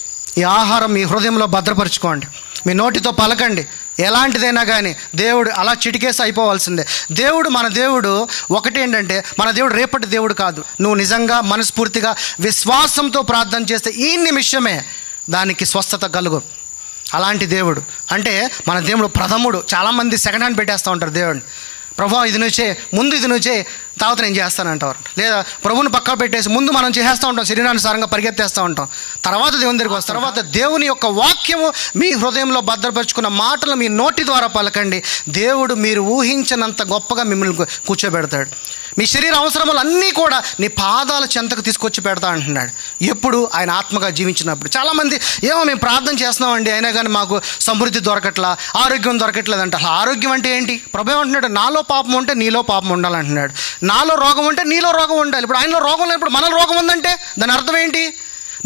ఈ ఆహారం మీ హృదయంలో భద్రపరచుకోండి, మీ నోటితో పలకండి. ఎలాంటిదైనా కానీ దేవుడు అలా చిటికేసి అయిపోవాల్సిందే. మన దేవుడు ఒకటి ఏంటంటే మన దేవుడు రేపటి దేవుడు కాదు. నువ్వు నిజంగా మనస్ఫూర్తిగా విశ్వాసంతో ప్రార్థన చేస్తే ఈ నిమిషమే దానికి స్వస్థత కలుగు. అలాంటి దేవుడు అంటే మన దేవుడు ప్రథముడు. చాలామంది సెకండ్ హ్యాండ్ పెట్టేస్తూ ఉంటారు దేవుడిని. ప్రభు ఇది నువ్వు చేయి, ముందు ఇది నువ్వు చేయి, తర్వాత నేను చేస్తానంటారు. లేదా ప్రభుని పక్కా పెట్టేసి ముందు మనం చేస్తూ ఉంటాం, శరీరానుసారంగా పరిగెత్తేస్తూ ఉంటాం, తర్వాత దేవుని దగ్గరికి వస్తాం. తర్వాత దేవుని యొక్క వాక్యము మీ హృదయంలో భద్రపరుచుకున్న మాటలు మీ నోటి ద్వారా పలకండి. దేవుడు మీరు ఊహించినంత గొప్పగా మిమ్మల్ని కూర్చోబెడతాడు. మీ శరీర అవసరములు అన్నీ కూడా నీ పాదాల చెంతకు తీసుకొచ్చి పెడతా అంటున్నాడు. ఎప్పుడు? ఆయన ఆత్మగా జీవించినప్పుడు. చాలామంది మేము ప్రార్థన చేస్తున్నామండి, అయినా కానీ మాకు సమృద్ధి దొరకట్లా, ఆరోగ్యం దొరకట్లేదంట. ఆరోగ్యం అంటే ఏంటి? ప్రభు అంటున్నాడు నాలో పాపం ఉంటే నీలో పాపం ఉండాలంటున్నాడు. నాలో రోగం ఉంటే నీలో రోగం ఉండాలి. ఇప్పుడు ఆయనలో రోగం లేనప్పుడు మనలో రోగం ఉందంటే దాని అర్థం ఏంటి?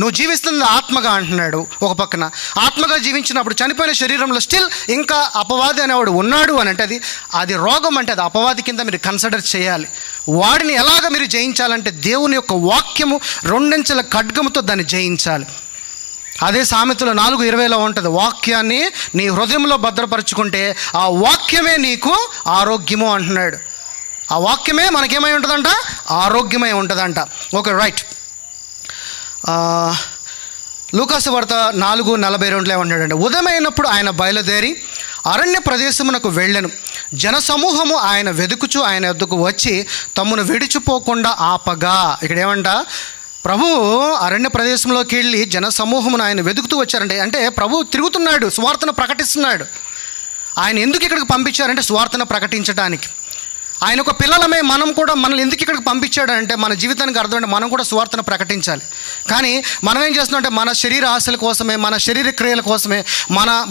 నువ్వు జీవిస్తుంది ఆత్మగా అంటున్నాడు. ఒక పక్కన ఆత్మగా జీవించినప్పుడు చనిపోయిన శరీరంలో స్టిల్ ఇంకా అపవాది అనేవాడు ఉన్నాడు అని అంటే అది రోగం. అంటే అది అపవాది కింద మీరు కన్సిడర్ చేయాలి. వాడిని ఎలాగ మీరు జయించాలంటే దేవుని యొక్క వాక్యము 2 అంచెల ఖడ్గముతో దాన్ని జయించాలి. అదే సామెతలు 4:20లో ఉంటుంది. వాక్యాన్ని నీ హృదయంలో భద్రపరుచుకుంటే ఆ వాక్యమే నీకు ఆరోగ్యము అంటున్నాడు. ఆ వాక్యమే మనకేమై ఉంటుందంట? ఆరోగ్యమై ఉంటుందంట. Okay, right. లూకాసు వార్త 4:42 ఏమంటాడంటే ఉదయమైనప్పుడు ఆయన బయలుదేరి అరణ్య ప్రదేశమునకు వెళ్ళెను. జనసమూహము ఆయన వెదుకుచు ఆయన వద్దకు వచ్చి తమ్మును విడిచిపోకుండా ఆపగా. ఇక్కడ ఏమంట? ప్రభు అరణ్య ప్రదేశంలోకి వెళ్ళి జనసమూహమును ఆయన వెతుకుతూ వచ్చారంటే అంటే ప్రభు తిరుగుతున్నాడు, సువార్తను ప్రకటిస్తున్నాడు. ఆయన ఎందుకు ఇక్కడికి పంపించారంటే సువార్తను ప్రకటించడానికి. ఆయన ఒక పిల్లలమే మనం కూడా మనల్ని ఎందుకు ఇక్కడికి పంపించాడంటే మన జీవితానికి అర్థమంటే మనం కూడా సువార్తను ప్రకటించాలి. కానీ మనం ఏం చేస్తున్నామంటే మన శరీర ఆశల కోసమే, మన శరీర క్రియల కోసమే,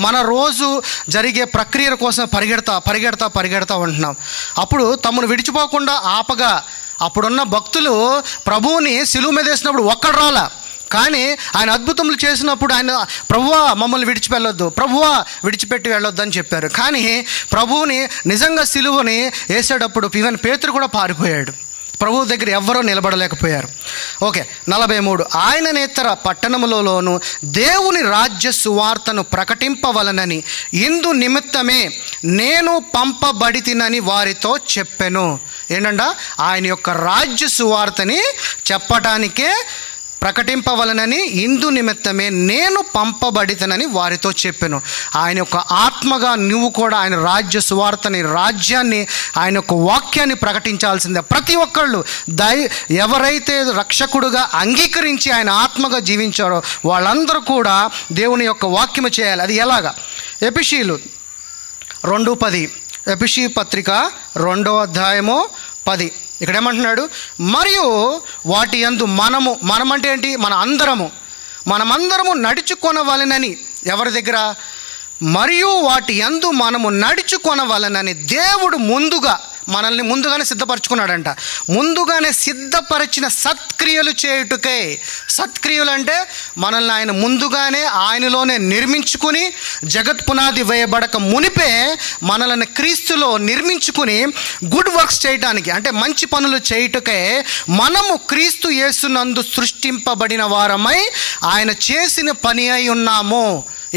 మన రోజు జరిగే ప్రక్రియల కోసమే పరిగెడతా ఉంటున్నాం. అప్పుడు తమను విడిచిపోకుండా ఆపగా. అప్పుడున్న భక్తులు ప్రభువుని సిలువ మీద వేసినప్పుడు ఒక్కడు రాలా, కానీ ఆయన అద్భుతములు చేసినప్పుడు ఆయన ప్రభువా మమ్మల్ని విడిచిపెళ్ళొద్దు, ప్రభువా విడిచిపెట్టి వెళ్ళొద్దు అని చెప్పారు. కానీ ప్రభువుని నిజంగా సిలువని వేసేటప్పుడు ఈవెన్ పేతురు కూడా పారిపోయాడు. ప్రభువు దగ్గర ఎవ్వరూ నిలబడలేకపోయారు. ఓకే, 43 ఆయన నేతర పట్టణములలోను దేవుని రాజ్య సువార్తను ప్రకటింపవలనని ఇందు నిమిత్తమే నేను పంపబడితినని వారితో చెప్పెను. ఏంటంట, ఆయన యొక్క రాజ్య సువార్తని చెప్పటానికే ప్రకటింపవలనని ఇందు నిమిత్తమే నేను పంపబడితనని వారితో చెప్పాను. ఆయన యొక్క ఆత్మగా నువ్వు కూడా ఆయన రాజ్య సువార్తని, రాజ్యాన్ని, ఆయన యొక్క వాక్యాన్ని ప్రకటించాల్సిందే. ప్రతి ఒక్కళ్ళు ఎవరైతే రక్షకుడుగా అంగీకరించి ఆయన ఆత్మగా జీవించారో వాళ్ళందరూ కూడా దేవుని యొక్క వాక్యము చేయాలి. అది ఎలాగా? ఎఫెసీయులు 2:10, ఎఫెసీ పత్రిక 2వ అధ్యాయము 10. ఇక్కడ ఏమంటున్నాడు, మరియు వాటి యందు మనమంటే ఏంటి? మనమందరము నడుచుకొనవలెనని. ఎవరి దగ్గర? మరియు వాటి యందు మనము నడుచుకొనవలెనని దేవుడు మనల్ని ముందుగానే సిద్ధపరచుకున్నాడంట. ముందుగానే సిద్ధపరిచిన సత్క్రియలు చేయుటకై. సత్క్రియలు అంటే మనల్ని ఆయన ముందుగానే ఆయనలోనే నిర్మించుకుని, జగత్ పునాది వేయబడక మునిపే మనల్ని క్రీస్తులో నిర్మించుకుని గుడ్ వర్క్స్ చేయటానికి, అంటే మంచి పనులు చేయుటకై మనము క్రీస్తు యేసునందు సృష్టింపబడిన వారమై ఆయన చేసిన పని అయి ఉన్నాము.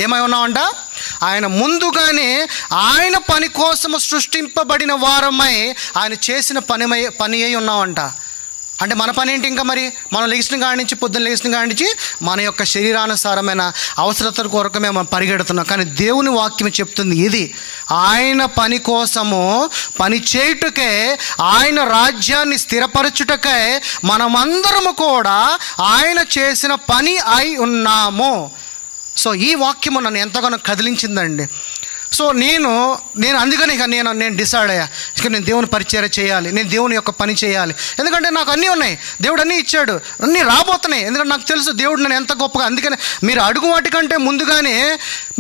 ఏమై ఉన్నామంట? ఆయన ముందుగానే ఆయన పని కోసము సృష్టింపబడిన వారమై ఆయన చేసిన పని అయి ఉన్నామంట. అంటే మన పని ఏంటి? ఇంకా మరి మనం లేచిన కాడి నుంచి, పొద్దున్న లేచిన కాడి నుంచి మన యొక్క శరీరానుసారమైన అవసరతల కొరకు మేము పరిగెడుతున్నాం. కానీ దేవుని వాక్యం చెప్తుంది ఇది, ఆయన పని కోసము పని చేయుటకే, ఆయన రాజ్యాన్ని స్థిరపరచుటకే మనమందరము కూడా ఆయన చేసిన పని అయి ఉన్నాము. సో ఈ వాక్యము నన్ను ఎంతగానో కదిలించిందండి. సో నేను అందుకని ఇక నేను డిసైడ్ అయ్యా, ఇక నేను దేవుని పరిచర్య చేయాలి, నేను దేవుని యొక్క పని చేయాలి. ఎందుకంటే నాకు అన్నీ ఉన్నాయి, దేవుడు అన్నీ ఇచ్చాడు, అన్నీ రాబోతున్నాయి. ఎందుకంటే నాకు తెలుసు దేవుడు నన్ను ఎంత గొప్పగా. అందుకని మీరు అడుగు వాటికంటే ముందుగానే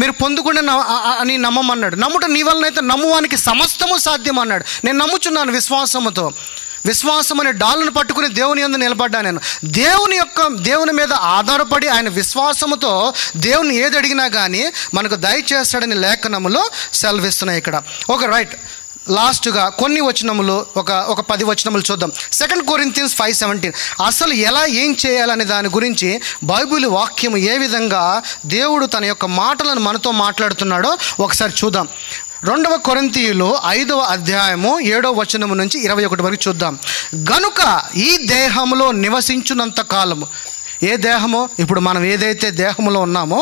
మీరు పొందుకునే అని నమ్మమన్నాడు. నమ్ముట నీ వలనైతే నమ్మువానికి సమస్తము సాధ్యం అన్నాడు. నేను నమ్ముచున్నాను విశ్వాసముతో. విశ్వాసం అనే డాలును పట్టుకుని దేవుని యందు నిలబడ్డా. నేను దేవుని మీద ఆధారపడి ఆయన విశ్వాసముతో దేవుని ఏది అడిగినా కానీ మనకు దయచేస్తాడని లేఖనములో సెలవిస్తున్నాయి ఇక్కడ. Okay, right. లాస్ట్గా కొన్ని వచనములు, ఒక 10 వచనములు చూద్దాం. 2 Corinthians 5:17 అసలు ఏం చేయాలనే దాని గురించి బైబిల్ వాక్యము ఏ విధంగా దేవుడు తన యొక్క మాటలను మనతో మాట్లాడుతున్నాడో ఒకసారి చూద్దాం. 2 కొరింథీయులు 5వ అధ్యాయము 7వ వచనము నుంచి 21 వరకు చూద్దాం. గనుక ఈ దేహములో నివసించున్నంత కాలము, ఏ దేహము? ఇప్పుడు మనం ఏదైతే దేహములో ఉన్నామో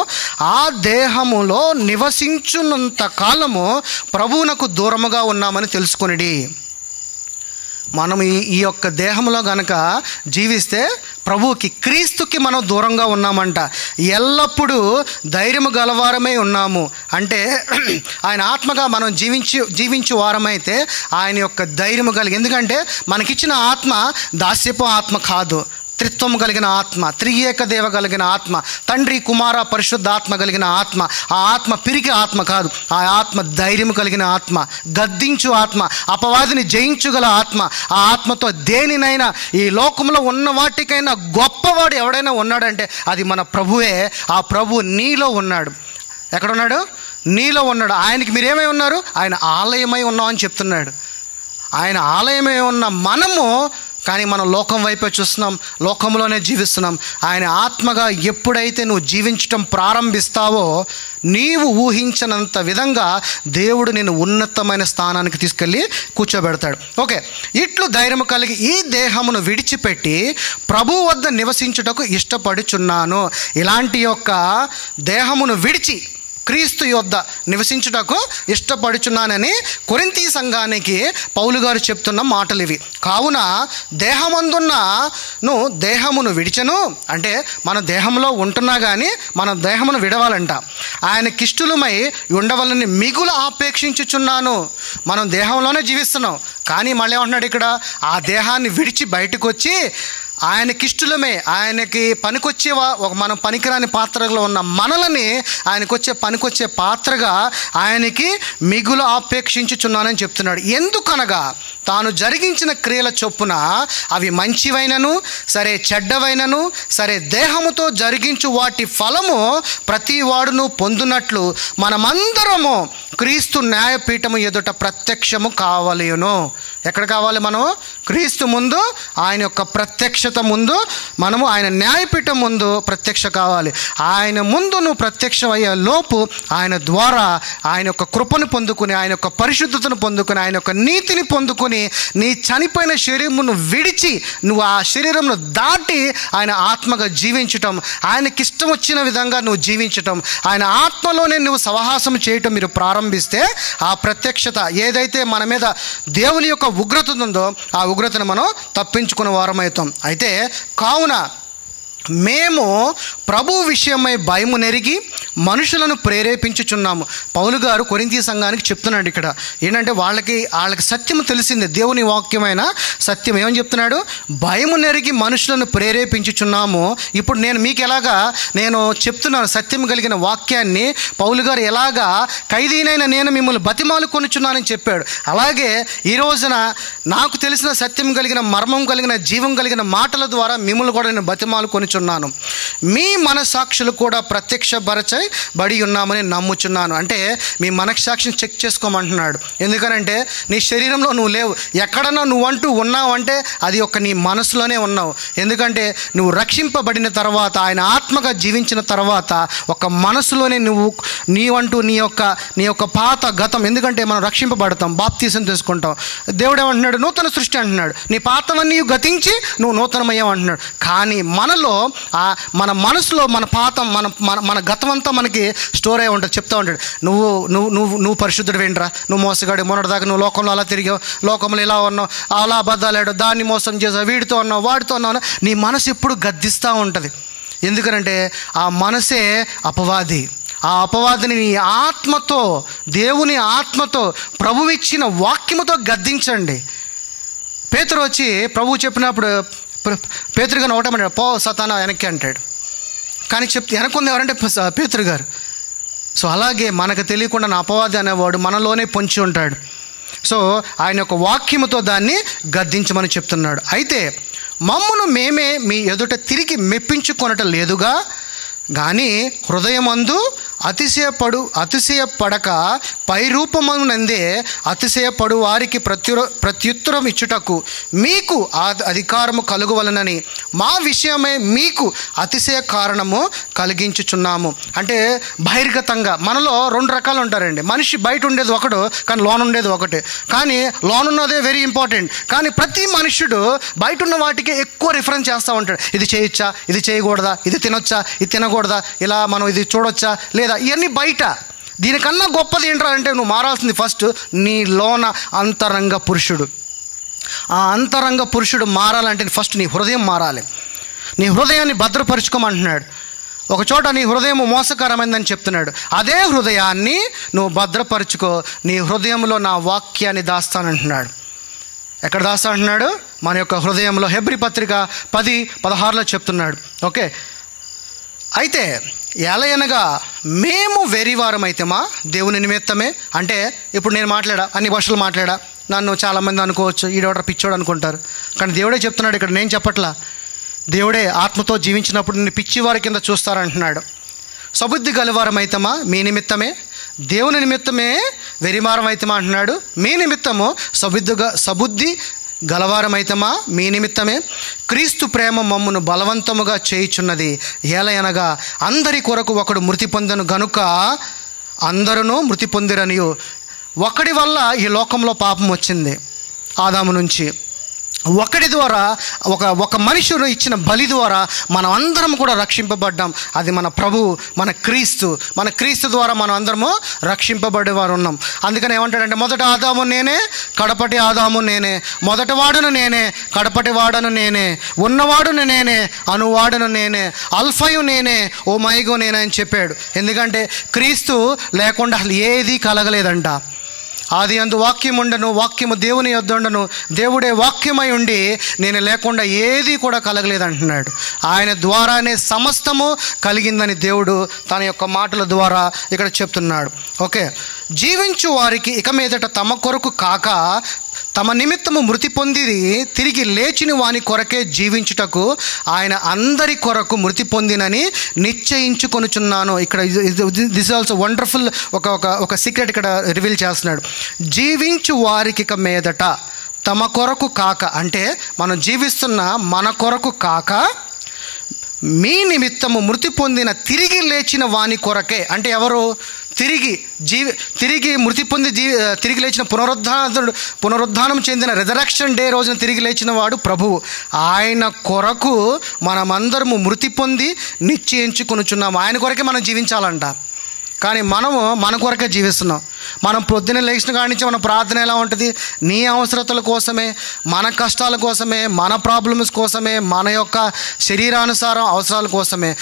ఆ దేహములో నివసించున్నంత కాలము ప్రభువునకు దూరముగా ఉన్నామని తెలుసుకొనిడి. మనం ఈ యొక్క దేహంలో గనక జీవిస్తే ప్రభువుకి, క్రీస్తుకి మనం దూరంగా ఉన్నామంట. ఎల్లప్పుడూ ధైర్యము గలవారమై ఉన్నాము. అంటే ఆయన ఆత్మగా మనం జీవించు వారమైతే ఆయన యొక్క ధైర్యము కలిగి. ఎందుకంటే మనకిచ్చిన ఆత్మ దాస్యపు ఆత్మ కాదు, త్రిత్వము కలిగిన ఆత్మ, త్రియేక దేవ కలిగిన ఆత్మ, తండ్రి కుమార పరిశుద్ధ ఆత్మ కలిగిన ఆత్మ. ఆ ఆత్మ పిరికి ఆత్మ కాదు, ఆ ఆత్మ ధైర్యం కలిగిన ఆత్మ, గద్దించు ఆత్మ, అపవాదిని జయించుగల ఆత్మ. ఆ ఆత్మతో దేనినైనా, ఈ లోకంలో ఉన్న వాటికైనా గొప్పవాడు ఎవడైనా ఉన్నాడంటే అది మన ప్రభువే. ఆ ప్రభు నీలో ఉన్నాడు. ఎక్కడున్నాడు? నీలో ఉన్నాడు. ఆయనకి మీరేమై ఉన్నారు? ఆయన ఆలయమై ఉన్నాం అని చెప్తున్నాడు. ఆయన ఆలయమై ఉన్న మనము కానీ మనం లోకం వైపే చూస్తున్నాం, లోకంలోనే జీవిస్తున్నాం. ఆయన ఆత్మగా ఎప్పుడైతే నువ్వు జీవించటం ప్రారంభిస్తావో నీవు ఊహించనంత విధంగా దేవుడు నిన్ను ఉన్నతమైన స్థానానికి తీసుకెళ్ళి కూర్చోబెడతాడు. ఓకే, ఇట్లు ధైర్యము కలిగి ఈ దేహమును విడిచిపెట్టి ప్రభు వద్ద నివసించుటకు ఇష్టపడుచున్నాను. ఇలాంటి యొక్క దేహమును విడిచి క్రీస్తు యొద్ద నివసించుటకు ఇష్టపడుచున్నానని కొరింథీ సంఘానికి పౌలు గారు చెప్తున్న మాటలు ఇవి. కావున దేహమును విడిచెను అంటే మన దేహంలో ఉంటున్నా కానీ మన దేహమును విడవాలంట. ఆయనకిష్టులమై ఉండవలని మిగులు ఆపేక్షించుచున్నాను. మనం దేహంలోనే జీవిస్తున్నాం కానీ మళ్ళీ ఏమంటున్నాడు ఇక్కడ? ఆ దేహాన్ని విడిచి బయటకు వచ్చి ఆయనకిష్టులమే, ఆయనకి మనం పనికిరాని పాత్రలో ఉన్న మనల్ని పనికొచ్చే పాత్రగా ఆయనకి మిగులు ఆపేక్షించుచున్నానని చెప్తున్నాడు. ఎందుకనగా తాను జరిగించిన క్రియల చొప్పున అవి మంచివైనను సరే చెడ్డవైనను సరే దేహముతో జరిగించు వాటి ఫలము ప్రతి వాడును పొందునట్లు మనమందరము క్రీస్తు న్యాయపీఠము ఎదుట ప్రత్యక్షము కావలేను. ఎక్కడ కావాలి? మనం క్రీస్తు ముందు, ఆయన యొక్క ప్రత్యక్షత ముందు, మనము ఆయన న్యాయపీఠం ముందు ప్రత్యక్ష కావాలి. ఆయన ముందు నువ్వు ప్రత్యక్షం అయ్యే లోపు ఆయన ద్వారా ఆయన యొక్క కృపను పొందుకుని, ఆయన యొక్క పరిశుద్ధతను పొందుకుని, ఆయన యొక్క నీతిని పొందుకుని, నీ చనిపోయిన శరీరమును విడిచి నువ్వు ఆ శరీరంను దాటి ఆయన ఆత్మగా జీవించటం, ఆయనకి ఇష్టం వచ్చిన విధంగా నువ్వు జీవించటం, ఆయన ఆత్మలోనే నువ్వు సహవాసం చేయటం మీరు ప్రారంభిస్తే ఆ ప్రత్యక్షత ఏదైతే మన మీద దేవుని యొక్క ఉగ్రత ఉందో ఆ ఉగ్రతను మనం తప్పించుకునే వారమవుతాం. అయితే కావున మేము ప్రభు విషయమై భయము నెరిగి మనుషులను ప్రేరేపించుచున్నాము. పౌలు గారు కొరింథీ సంఘానికి చెప్తున్నాడు ఇక్కడ ఏంటంటే వాళ్ళకి సత్యము తెలిసిందే, దేవుని వాక్యమైన సత్యం. ఏమని చెప్తున్నాడు? భయము నెరిగి మనుషులను ప్రేరేపించుచున్నాము. ఇప్పుడు నేను మీకు ఎలాగా నేను చెప్తున్నాను సత్యం కలిగిన వాక్యాన్ని, పౌలు గారు ఎలాగా ఖైదీనైన నేను మిమ్మల్ని బతిమాలు కొనుచున్నానని చెప్పాడు, అలాగే ఈ రోజున నాకు తెలిసిన సత్యం కలిగిన, మర్మం కలిగిన, జీవం కలిగిన మాటల ద్వారా మిమ్మల్ని కూడా నేను బతిమాలు కొనుచున్నాను. మీ మనస్సాక్షులు కూడా ప్రత్యక్షపరచబడి ఉన్నామని నమ్ముచున్నాను. అంటే మీ మనస్సాక్షిని చెక్ చేసుకోమంటున్నాడు. ఎందుకనంటే నీ శరీరంలో నువ్వు లేవు, ఎక్కడన్నా నువ్వంటూ ఉన్నావు అంటే అది ఒక నీ మనసులోనే ఉన్నావు. ఎందుకంటే నువ్వు రక్షింపబడిన తర్వాత, ఆయన ఆత్మగా జీవించిన తర్వాత ఒక మనసులోనే నీవంటూ నీ యొక్క పాత గతం, ఎందుకంటే మనం రక్షింపబడతాం, బాప్తీసం తీసుకుంటాం. దేవుడు ఏమంటున్నాడు? నూతన సృష్టి అంటున్నాడు. నీ పాతవన్నీ గతించి నువ్వు నూతనమయ్యావు అంటున్నాడు. కానీ మనలో మన మనసులో మన పాత మన గతం అంతా మనకి స్టోర్ అయి ఉంటుంది. చెప్తా ఉంటాడు, నువ్వు పరిశుద్ధుడు వేండ్రా, నువ్వు మోసగాడు, మొన్నటిదాకా నువ్వు లోకంలో అలా తిరిగావు, లోకంలో ఇలా ఉన్నావు, అలా అబద్ధాలాడు, దాన్ని మోసం చేసావు, వీడితో ఉన్నావు, వాడితో ఉన్నావు. నీ మనసు ఎప్పుడు గద్దిస్తూ ఉంటుంది. ఎందుకనంటే ఆ మనసే అపవాది. ఆ అపవాదిని నీ ఆత్మతో, దేవుని ఆత్మతో, ప్రభువు ఇచ్చిన వాక్యముతో గద్దించండి. పేతురు వచ్చి ప్రభువు చెప్పినప్పుడు పేతురు గారిని ఒకటేమంటాడు, పో సతానా వెనక్కి అంటాడు. కానీ వెనక్కుంది ఎవరంటే పేతురు గారు. సో అలాగే మనకు తెలియకుండా నా అపవాది అనేవాడు మనలోనే పొంచి ఉంటాడు. సో ఆయన యొక్క వాక్యముతో దాన్ని గద్దించమని చెప్తున్నాడు. అయితే మమ్మును మేమే మీ ఎదుట తిరిగి మెప్పించుకొనటం లేదుగా, కానీ హృదయమందు అతిశయపడక పై రూపమునందే అతిశయపడు వారికి ప్రత్యుత్తరం ఇచ్చుటకు మీకు అధికారము కలుగువలనని మా విషయమే మీకు అతిశయ కారణము కలిగించుచున్నాము. అంటే బహిర్గతంగా మనలో రెండు రకాలు ఉంటారండి. మనిషి బయట ఉండేది ఒకడు, కానీ లోన్ ఉండేది ఒకటే. కానీ లోన్ ఉన్నదే వెరీ ఇంపార్టెంట్. కానీ ప్రతి మనుష్యుడు బయట ఉన్న వాటికి ఎక్కువ రిఫరెన్స్ చేస్తూ ఉంటాడు. ఇది చేయొచ్చా, ఇది చేయకూడదా, ఇది తినొచ్చా, ఇది తినకూడదా, ఇలా మనం ఇది చూడొచ్చా లేదా, ఇవన్నీ బయట. దీనికన్నా గొప్పది ఏంటంటే నువ్వు మారాల్సింది ఫస్ట్ నీ లోన అంతరంగ పురుషుడు. ఆ అంతరంగ పురుషుడు మారాలంటే ఫస్ట్ నీ హృదయం మారాలి. నీ హృదయాన్ని భద్రపరుచుకోమంటున్నాడు. ఒక చోట నీ హృదయం మోసకరమైందని చెప్తున్నాడు. అదే హృదయాన్ని నువ్వు భద్రపరుచుకో, నీ హృదయంలో నా వాక్యాన్ని దాస్తానంటున్నాడు. ఎక్కడ దాస్తా అంటున్నాడు? మన యొక్క హృదయంలో. హెబ్రీ పత్రిక 10:16 చెప్తున్నాడు. ఓకే, అయితే ఎలయనగా మేము వెరివారమైతేమా దేవుని నిమిత్తమే. అంటే ఇప్పుడు నేను అన్ని భాషలు మాట్లాడా, నన్ను చాలామంది అనుకోవచ్చు ఈడోడ పిచ్చోడు అనుకుంటారు. కానీ దేవుడే చెప్తున్నాడు ఇక్కడ, నేను చెప్పట్లా. దేవుడే ఆత్మతో జీవించినప్పుడు నిన్ను పిచ్చివారి కింద చూస్తారంటున్నాడు. సబుద్ధి గలవారమైతమా మీ నిమిత్తమే, దేవుని నిమిత్తమే వెరివారమైతమా అంటున్నాడు. మీ నిమిత్తము సబుద్ధి గలవారమైతమా మీ నిమిత్తమే. క్రీస్తు ప్రేమ మమ్మును బలవంతముగా చేయుచున్నది. ఏలయనగా అందరి కొరకు ఒకడు మృతి పొందెను గనుక అందరూ మృతి పొందిరనియు. ఒకడి వల్ల ఈ లోకంలో పాపం వచ్చింది, ఆదాము నుంచి. ఒకడి ద్వారా ఒక మనుషుడు ఇచ్చిన బలి ద్వారా మనం అందరం కూడా రక్షింపబడ్డాం. అది మన ప్రభు, మన క్రీస్తు ద్వారా మనం అందరము రక్షింపబడేవారు ఉన్నాం. అందుకని ఏమంటాడంటే, మొదట ఆదాము నేనే, కడపటి ఆదాము నేనే, మొదటి వాడును నేనే, కడపటి వాడను నేనే, ఉన్నవాడును నేనే, అనువాడును నేనే, అల్ఫయు నేనే, ఓ మైగో నేనే అని చెప్పాడు. ఎందుకంటే క్రీస్తు లేకుండా అసలు ఏది కలగలేదంట. ఆది అందు వాక్యం ఉండను, వాక్యము దేవుని యొద్ద ఉండను, దేవుడే వాక్యమై ఉండి నేను లేకుండా ఏది కూడా కలగలేదంటున్నాడు. ఆయన ద్వారానే సమస్తము కలిగిందని దేవుడు తన యొక్క మాటల ద్వారా ఇక్కడ చెప్తున్నాడు. ఓకే, జీవించు వారికి ఇక మీదట తమ కొరకు కాక తమ నిమిత్తము మృతి పొంది తిరిగి లేచిన వాని కొరకే జీవించుటకు ఆయన అందరి కొరకు మృతి పొందినని నిశ్చయించుకొనుచున్నాను. ఇక్కడ దిస్ ఆల్సో వండర్ఫుల్ ఒక సీక్రెట్ ఇక్కడ రివీల్ చేస్తున్నాడు. జీవించు వారికి ఇక మీదట తమ కొరకు కాక, అంటే మనం జీవిస్తున్న మన కొరకు కాక మీ నిమిత్తము మృతి పొందిన తిరిగి లేచిన వాని కొరకే. అంటే ఎవరు? తిరిగి మృతి పొంది తిరిగి లేచిన పునరుద్ధానం చెందిన రిజరక్షన్ డే రోజున తిరిగి లేచిన వాడు ప్రభువు. ఆయన కొరకు మనమందరము మృతి పొంది నిశ్చయించుకొనుచున్నాము. ఆయన కొరకే మనం జీవించాలంట. కానీ మనము మన కొరకే జీవిస్తున్నాం. మనం పొద్దున్న లేచిన కాడి నుంచి మన ప్రార్థన ఎలా ఉంటుంది? నీ అవసరతల కోసమే, మన కష్టాల కోసమే, మన ప్రాబ్లమ్స్ కోసమే, మన యొక్క శరీరానుసారం అవసరాల కోసమే.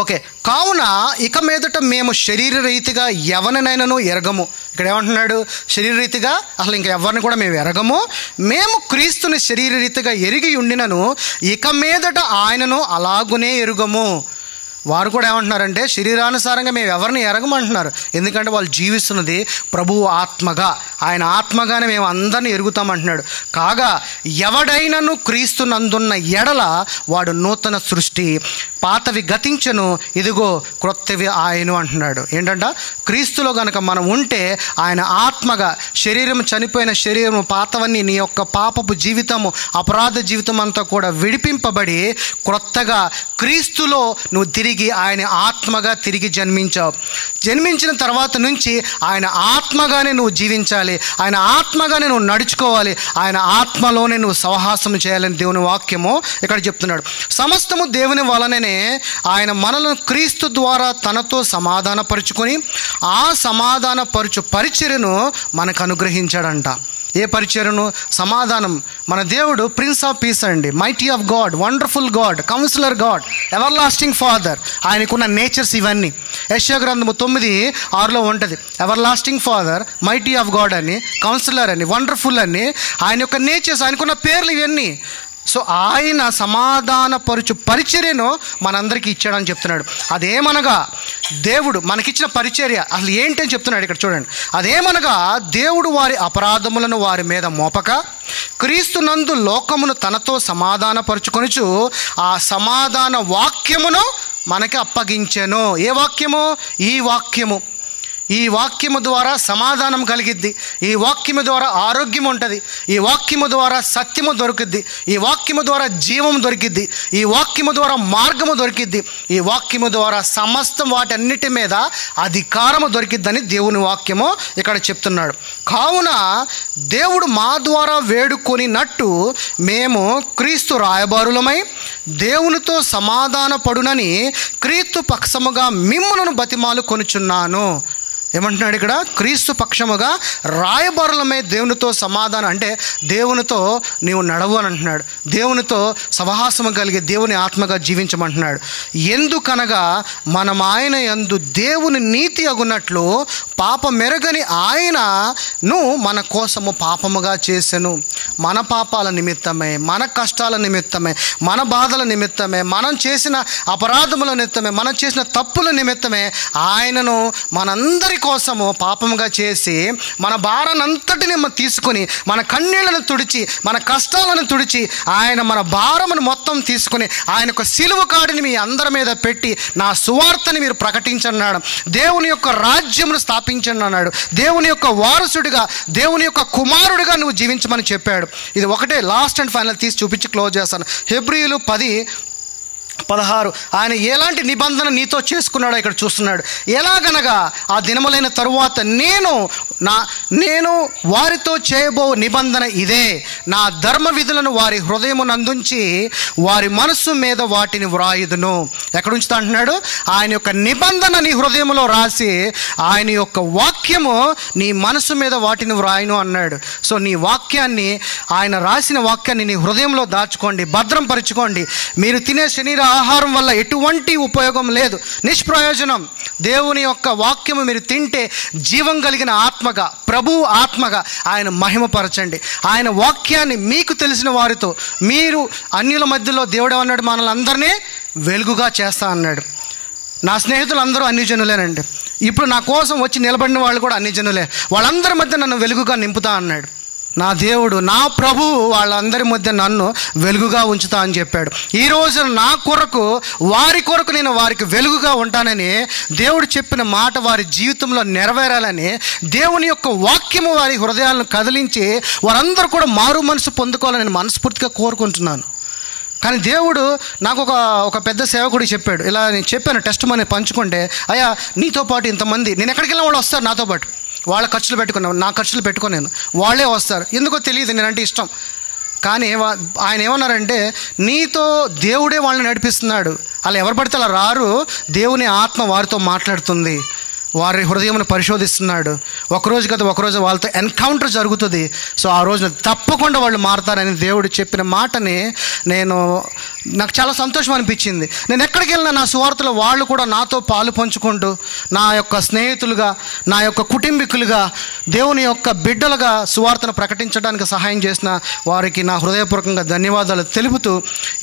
ఓకే, కావున ఇక మీదట మేము శరీరరీతిగా ఎవరినైనాను ఎరగము. ఇక్కడ ఏమంటున్నాడు? శరీరరీతిగా అసలు ఇంకా ఎవరిని కూడా మేము ఎరగము. మేము క్రీస్తుని శరీరరీతిగా ఎరిగి ఉండినను ఇక మీదట ఆయనను అలాగునే ఎరుగము. వారు కూడా ఏమంటున్నారంటే శరీరానుసారంగా మేము ఎవరిని ఎరగమంటున్నారు. ఎందుకంటే వాళ్ళు జీవిస్తున్నది ప్రభువు ఆత్మగా, ఆయన ఆత్మగానే మేము అందరినీ ఎరుగుతామంటున్నాడు. కాగా ఎవడైనను క్రీస్తు నందున్న ఎడల వాడు నూతన సృష్టి, పాతవి గతించను, ఇదిగో క్రొత్తవి ఆయను అంటున్నాడు. ఏంటంట? క్రీస్తులో కనుక మనం ఉంటే ఆయన ఆత్మగా, శరీరం చనిపోయిన శరీరం పాతవన్నీ, నీ యొక్క పాపపు జీవితము, అపరాధ జీవితం అంతా కూడా విడిపింపబడి క్రొత్తగా క్రీస్తులో నువ్వు తిరిగి ఆయన ఆత్మగా తిరిగి జన్మించావు. జన్మించిన తర్వాత నుంచి ఆయన ఆత్మగానే నువ్వు జీవించాలి, ఆయన ఆత్మగానే నువ్వు నడుచుకోవాలి, ఆయన ఆత్మలోనే నువ్వు సహవాసం చేయాలని దేవుని వాక్యము ఇక్కడ చెప్తున్నాడు. సమస్తము దేవుని వలననే ఆయన మనలను క్రీస్తు ద్వారా తనతో సమాధానపరుచుకొని ఆ సమాధానపరుచు పరిచర్యను మనకు అనుగ్రహించాడంట. ఏ పరిచర్యను? సమాధానం. మన దేవుడు ప్రిన్స్ ఆఫ్ పీస్ అండి, mighty of God, wonderful God, counsellor God, everlasting father. ఆయనకున్న నేచర్స్ ఇవన్నీ యెషయా గ్రంథము 9:6 ఉంటుంది. Everlasting father, mighty of God అని, కౌన్సిలర్ అని, వండర్ఫుల్ అని, ఆయన యొక్క నేచర్స్, ఆయనకున్న పేర్లు ఇవన్నీ. సో ఆయన సమాధానపరుచు పరిచర్యను మనందరికీ ఇచ్చాడని చెప్తున్నాడు. అదేమనగా దేవుడు మనకిచ్చిన పరిచర్య అసలు ఏంటని చెప్తున్నాడు ఇక్కడ చూడండి. అదేమనగా దేవుడు వారి అపరాధములను వారి మీద మోపక క్రీస్తు నందు లోకమును తనతో సమాధానపరుచుకొనుచు ఆ సమాధాన వాక్యమును మనకి అప్పగించెను. ఏ వాక్యము? ఈ వాక్యము. ఈ వాక్యము ద్వారా సమాధానం కలిగిద్ది, ఈ వాక్యము ద్వారా ఆరోగ్యం ఉంటుంది, ఈ వాక్యము ద్వారా సత్యము దొరికిద్ది, ఈ వాక్యము ద్వారా జీవము దొరికిద్ది, ఈ వాక్యము ద్వారా మార్గము దొరికిద్ది, ఈ వాక్యము ద్వారా సమస్తం వాటన్నిటి మీద అధికారము దొరికిద్దని దేవుని వాక్యము ఇక్కడ చెప్తున్నాడు. కావున దేవుడు మా ద్వారా వేడుకొనినట్టు మేము క్రీస్తు రాయబారులమై దేవునితో సమాధాన పడునని క్రీస్తు పక్షముగా మిమ్ములను బతిమాలు కొనుచున్నాను. ఏమంటున్నాడు ఇక్కడ? క్రీస్తు పక్షముగా రాయబారులమే దేవునితో సమాధానం, అంటే దేవునితో నీవు నడవు అని అంటున్నాడు. దేవునితో సహవాసము కలిగి దేవుని ఆత్మగా జీవించమంటున్నాడు. ఎందుకనగా మనం ఆయన యందు దేవుని నీతి అగునట్లు పాప మెరుగని ఆయనను మన కోసము పాపముగా చేసెను. మన పాపాల నిమిత్తమే, మన కష్టాల నిమిత్తమే, మన బాధల నిమిత్తమే, మనం చేసిన అపరాధముల నిమిత్తమే, మనం చేసిన తప్పుల నిమిత్తమే ఆయనను మనందరి కోసము పాపముగా చేసి మన భారానంతటిని తీసుకుని, మన కన్నీళ్లను తుడిచి, మన కష్టాలను తుడిచి, ఆయన మన భారమును మొత్తం తీసుకుని ఆయన యొక్క సిలువ కాడిని మీ అందరి మీద పెట్టి నా సువార్తని మీరు ప్రకటించన్నాడు, దేవుని యొక్క రాజ్యమును స్థాపించండి అన్నాడు. దేవుని యొక్క వారసుడిగా, దేవుని యొక్క కుమారుడిగా నువ్వు జీవించమని చెప్పాడు. ఇది ఒకటే లాస్ట్ అండ్ ఫైనల్ తీసి చూపించి క్లోజ్ చేస్తాను. హెబ్రీయులు 10:16 ఆయన ఎలాంటి నిబంధన నీతో చేసుకున్నాడో ఇక్కడ చూస్తున్నాడు. ఎలాగనగా ఆ దినములైన తరువాత నేను వారితో చేయబో నిబంధన ఇదే, నా ధర్మ విధులను వారి హృదయమునందుంచి వారి మనస్సు మీద వాటిని వ్రాయుదును. ఎక్కడ ఉంచుతా అంటున్నాడు? ఆయన యొక్క నిబంధన నీ హృదయంలో రాసి ఆయన యొక్క వాక్యము నీ మనస్సు మీద వాటిని వ్రాయును అన్నాడు. సో నీ వాక్యాన్ని, ఆయన రాసిన వాక్యాన్ని నీ హృదయంలో దాచుకోండి, భద్రం పరుచుకోండి. మీరు తినే శరీర ఆహారం వల్ల ఎటువంటి ఉపయోగం లేదు, నిష్ప్రయోజనం. దేవుని యొక్క వాక్యము మీరు తింటే జీవం కలిగిన ఆత్మగా, ప్రభువు ఆత్మగా ఆయన మహిమపరచండి. ఆయన వాక్యాన్ని మీకు తెలిసిన వారితో, మీరు అన్యుల మధ్యలో దేవుడు అన్నాడు మనల్ని అందరినీ వెలుగుగా చేస్తా అన్నాడు. నా స్నేహితులు అందరూ అన్ని జనులేనండి. ఇప్పుడు నా కోసం వచ్చి నిలబడిన వాళ్ళు కూడా అన్ని జనులే. వాళ్ళందరి మధ్య నన్ను వెలుగుగా నింపుతా అన్నాడు. నా దేవుడు, నా ప్రభువు వాళ్ళందరి మధ్య నన్ను వెలుగుగా ఉంచుతా అని చెప్పాడు. ఈరోజు నా కొరకు, వారి కొరకు నేను వారికి వెలుగుగా ఉంటానని దేవుడు చెప్పిన మాట వారి జీవితంలో నెరవేరాలని దేవుని యొక్క వాక్యము వారి హృదయాలను కదిలించి వారందరూ కూడా మారు మనసు పొందుకోవాలని నేను మనస్ఫూర్తిగా కోరుకుంటున్నాను. కానీ దేవుడు నాకు ఒక పెద్ద సేవకుడు చెప్పాడు. ఇలా నేను చెప్పాను, టెస్ట్ మనీ పంచుకుంటే, అయ్యా నీతో పాటు ఇంతమంది, నేను ఎక్కడికి వెళ్ళినా వాళ్ళు వస్తారు నాతో పాటు, వాళ్ళ ఖర్చులు పెట్టుకున్నాను, నా ఖర్చులు పెట్టుకున్నాను, వాళ్ళే వస్తారు. ఎందుకో తెలియదు, నేనంటే ఇష్టం. కానీ ఆయన ఏమన్నారంటే, నీతో దేవుడే వాళ్ళని నడిపిస్తున్నాడు, అలా ఎవరు పడితే అలా రారు, దేవుని ఆత్మ వారితో మాట్లాడుతుంది, వారి హృదయమును పరిశోధిస్తున్నాడు. ఒకరోజు కదా ఒకరోజు వాళ్ళతో ఎన్కౌంటర్ జరుగుతుంది. సో ఆ రోజున తప్పకుండా వాళ్ళు మారుతారని దేవుడు చెప్పిన మాటని నాకు చాలా సంతోషం అనిపించింది. నేను ఎక్కడికి వెళ్ళినా నా సువార్తలో వాళ్ళు కూడా నాతో పాలు పంచుకుంటూ, నా యొక్క స్నేహితులుగా, నా యొక్క కుటుంబీకులుగా, దేవుని యొక్క బిడ్డలుగా సువార్తను ప్రకటించడానికి సహాయం చేసిన వారికి నా హృదయపూర్వకంగా ధన్యవాదాలు తెలుపుతూ,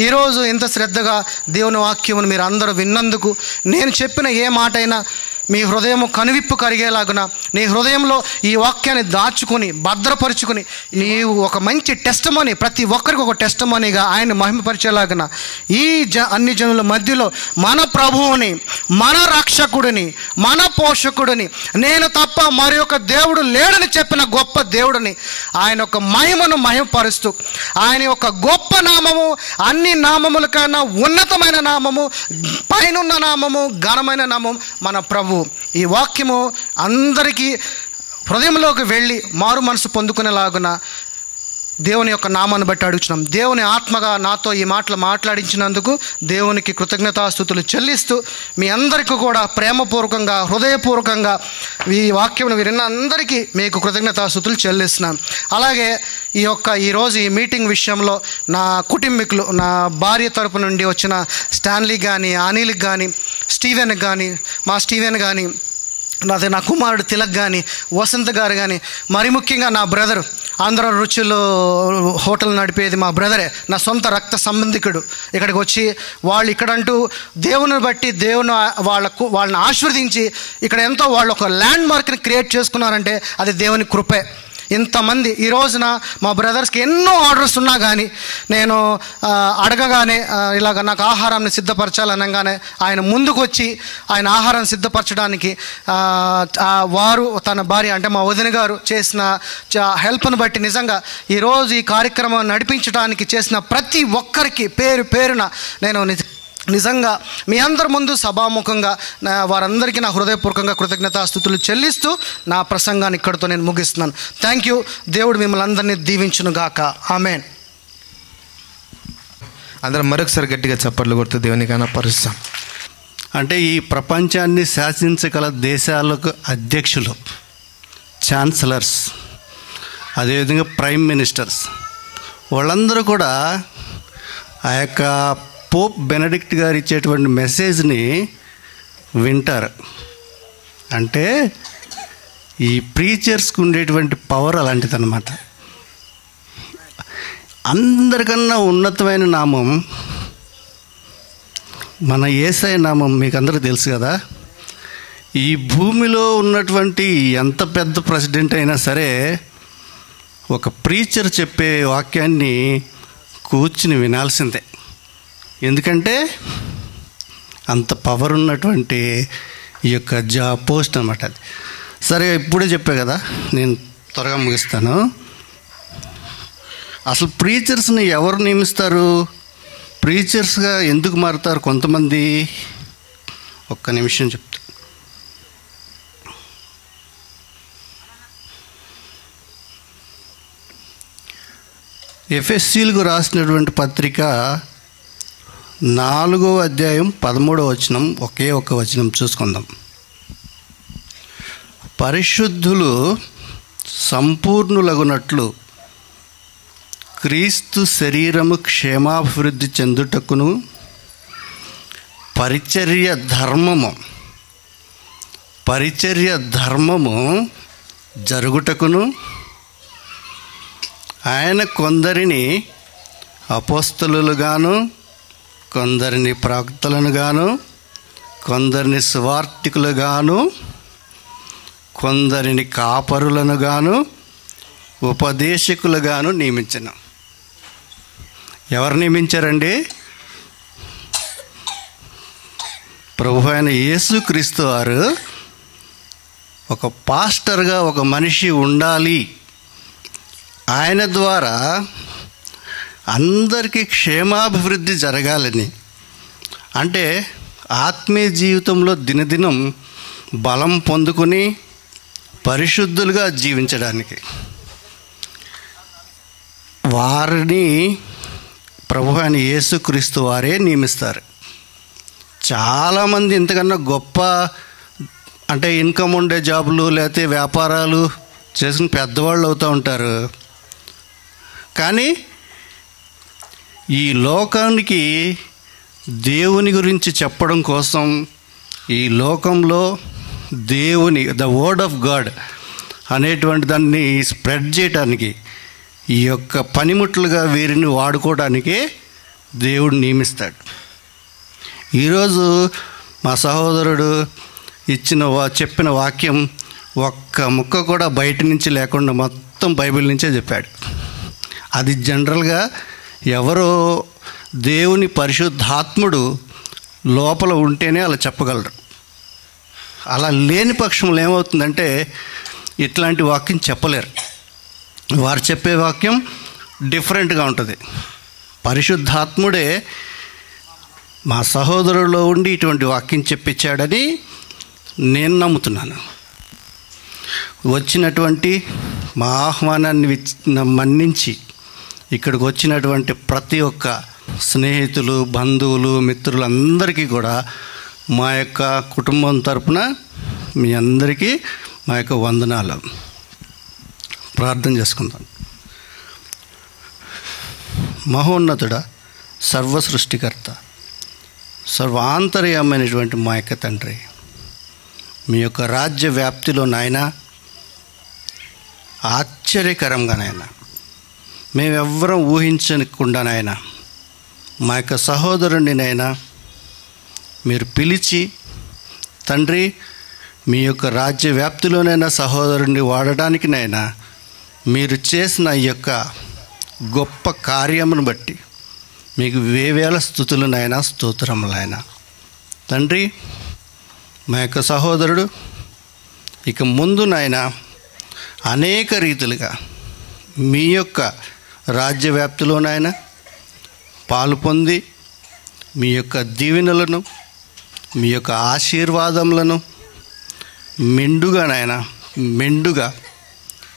ఈరోజు ఇంత శ్రద్ధగా దేవుని వాక్యమును మీరు అందరూ విన్నందుకు, నేను చెప్పిన ఏ మాట అయినా మీ హృదయము కనువిప్పు కరిగేలాగున, నీ హృదయంలో ఈ వాక్యాన్ని దాచుకొని భద్రపరుచుకుని, నీవు ఒక మంచి టెస్టిమనీ, ప్రతి ఒక్కరికి ఒక టెస్టిమనీగా ఆయన మహిమపరిచేలాగున ఈ అన్ని జనుల మధ్యలో మన ప్రభువుని, మన రక్షకుడిని, మన పోషకుడిని, నేను తప్ప మరి ఒక దేవుడు లేడని చెప్పిన గొప్ప దేవుడిని, ఆయన యొక్క మహిమను మహిమపరుస్తూ, ఆయన యొక్క గొప్ప నామము అన్ని నామముల కన్నా ఉన్నతమైన నామము, పైనున్న నామము, ఘనమైన నామం మన ప్రభు. ఈ వాక్యము అందరికీ హృదయంలోకి వెళ్ళి మారు మనసు పొందుకునేలాగున దేవుని యొక్క నామాన్ని బట్టి అడుగుతున్నాం. దేవుని ఆత్మగా నాతో ఈ మాటలు మాట్లాడించినందుకు దేవునికి కృతజ్ఞతాస్తుతులు చెల్లిస్తూ, మీ అందరికీ కూడా ప్రేమపూర్వకంగా, హృదయపూర్వకంగా ఈ వాక్యం విన్న అందరికీ మీకు కృతజ్ఞతాస్తుతులు చెల్లిస్తున్నాను. అలాగే ఈరోజు ఈ మీటింగ్ విషయంలో నా కుటుంబీకులు, నా భార్య తరపు నుండి వచ్చిన స్టాన్లీ కానీ, అనిల్కి కానీ, స్టీవెన్ కానీ, మా స్టీవెన్ కానీ, నా కుమారుడు తిలక్ కానీ, వసంత్ గారు కానీ, మరి ముఖ్యంగా నా బ్రదరు, ఆంధ్ర రుచులు హోటల్ నడిపేది మా బ్రదరే, నా సొంత రక్త సంబంధికుడు, ఇక్కడికి వచ్చి వాళ్ళు ఇక్కడంటూ దేవుని బట్టి దేవుని వాళ్ళని ఆశీర్వదించి ఇక్కడ ఎంతో వాళ్ళు ఒక ల్యాండ్ మార్క్ని క్రియేట్ చేసుకున్నారంటే అది దేవుని కృపే. ఇంతమంది ఈ రోజున మా బ్రదర్స్కి ఎన్నో ఆర్డర్స్ ఉన్నా కానీ, నేను అడగగానే ఇలాగ నాకు ఆహారాన్ని సిద్ధపరచాలనగానే ఆయన ముందుకు వచ్చి ఆయన ఆహారం సిద్ధపరచడానికి వారు, తన భార్య అంటే మా వదిన గారు చేసిన హెల్ప్ను బట్టి నిజంగా ఈరోజు ఈ కార్యక్రమం నడిపించడానికి చేసిన ప్రతి ఒక్కరికి పేరు పేరున నేను నిజంగా మీ అందరి ముందు సభాముఖంగా వారందరికీ నా హృదయపూర్వకంగా కృతజ్ఞతాస్తుతులు చెల్లిస్తూ నా ప్రసంగాన్ని ఇక్కడితో నేను ముగిస్తున్నాను. Thank you. దేవుడు మిమ్మల్ని అందరినీ దీవించును గాక. ఆమేన్. అందరం మరొకసారి గట్టిగా చప్పట్లు కొడుతూ దేవునికి కనపరుస్తాం. అంటే ఈ ప్రపంచాన్ని శాసించగల దేశాలకు అధ్యక్షులు, ఛాన్సలర్స్, అదేవిధంగా ప్రైమ్ మినిస్టర్స్, వాళ్ళందరూ కూడా ఆ యొక్క పోప్ బెనడిక్ట్ గారు ఇచ్చేటువంటి మెసేజ్ని వింటారు. అంటే ఈ ప్రీచర్స్కి ఉండేటువంటి పవర్ అలాంటిదన్నమాట. అందరికన్నా ఉన్నతమైన నామం మన యేసయ్య నామం. మీకు అందరికీ తెలుసు కదా. ఈ భూమిలో ఉన్నటువంటి ఎంత పెద్ద ప్రెసిడెంట్ అయినా సరే ఒక ప్రీచర్ చెప్పే వాక్యాన్ని కూర్చుని వినాల్సిందే. ఎందుకంటే అంత పవర్ ఉన్నటువంటి ఈ యొక్క పోస్ట్ అన్నమాట అది. సరే, ఇప్పుడే చెప్పా కదా, నేను త్వరగా ముగిస్తాను. అసలు ప్రీచర్స్ని ఎవరు నియమిస్తారు? ప్రీచర్స్గా ఎందుకు మారుతారు కొంతమంది? ఒక్క నిమిషం చెప్తా. ఎఫెసీలకు రాసినటువంటి పత్రిక 4వ అధ్యాయం 13వ వచనం, ఒకే ఒక వచనం చూసుకుందాం. పరిశుద్ధులు సంపూర్ణులగునట్లు క్రీస్తు శరీరము క్షేమాభివృద్ధి చెందుటకును పరిచర్య ధర్మము జరుగుటకును ఆయన కొందరిని అపోస్తలులుగాను, కొందరిని ప్రవక్తలను గాను, కొందరిని సువార్తికులుగాను, కొందరిని కాపరులను గాను, ఉపదేశకులుగాను నియమించను. ఎవరు నియమించారండి? ప్రభు అయిన యేసుక్రీస్తు వారు ఒక పాస్టర్గా ఒక మనిషి ఉండాలి, ఆయన ద్వారా అందరికీ క్షేమాభివృద్ధి జరగాలని, అంటే ఆత్మీయ జీవితంలో దినదినం బలం పొందుకొని పరిశుద్ధులుగా జీవించడానికి వారిని ప్రభు అయిన యేసుక్రీస్తు వారే నియమిస్తారు. చాలామంది ఇంతకన్నా గొప్ప అంటే ఇన్కమ్ ఉండే జాబులు లేకపోతే వ్యాపారాలు చేసుకుని పెద్దవాళ్ళు అవుతూ ఉంటారు. కానీ ఈ లోకానికి దేవుని గురించి చెప్పడం కోసం, ఈ లోకంలో దేవుని ద వర్డ్ ఆఫ్ గాడ్ అనేటువంటి దాన్ని స్ప్రెడ్ చేయడానికి, ఈ యొక్క పనిముట్లుగా వీరిని వాడుకోవడానికి దేవుడు నియమిస్తాడు. ఈరోజు మా సహోదరుడు చెప్పిన వాక్యం ఒక్క ముక్క కూడా బయట నుంచి లేకుండా మొత్తం బైబిల్ నుంచే చెప్పాడు. అది జనరల్గా ఎవరో దేవుని పరిశుద్ధాత్ముడు లోపల ఉంటేనే అలా చెప్పగలరు. అలా లేని పక్షంలో ఏమవుతుందంటే ఇట్లాంటి వాక్యం చెప్పలేరు. వారు చెప్పే వాక్యం డిఫరెంట్గా ఉంటుంది. పరిశుద్ధాత్ముడే మా సహోదరులో ఉండి ఇటువంటి వాక్యం చెప్పించాడని నేను నమ్ముతున్నాను. వచ్చినటువంటి మా ఆహ్వానాన్ని మన్నించి ఇక్కడికి వచ్చినటువంటి ప్రతి ఒక్క స్నేహితులు, బంధువులు, మిత్రులందరికీ కూడా మా యొక్క కుటుంబం తరపున మీ అందరికీ మా యొక్క వందనాలు. ప్రార్థన చేసుకుందాం. మహోన్నతుడా, సర్వ సృష్టికర్త, సర్వాంతర్యమైనటువంటి మా యొక్క తండ్రి, మీ యొక్క రాజ్య వ్యాప్తిలో నాయన ఆశ్చర్యకరంగా నాయన మేమెవ్వరం ఊహించకుండా నాయన మా యొక్క సహోదరుణ్ణి నాయన మీరు పిలిచి తండ్రి మీ యొక్క రాజ్య వ్యాప్తిలోనైనా సహోదరుణ్ణి వాడడానికి నాయన మీరు చేసిన ఈ యొక్క గొప్ప కార్యమును బట్టి మీకు వేవేల స్తుతులు నాయన, స్తోత్రములు నాయన. తండ్రి మా యొక్క సహోదరుడు ఇక ముందు నాయన అనేక రీతులుగా మీ యొక్క రాజ్య వ్యాప్తిలో నాయన పాలు పొంది మీ యొక్క దీవెనలను, మీ యొక్క ఆశీర్వాదములను మెండుగా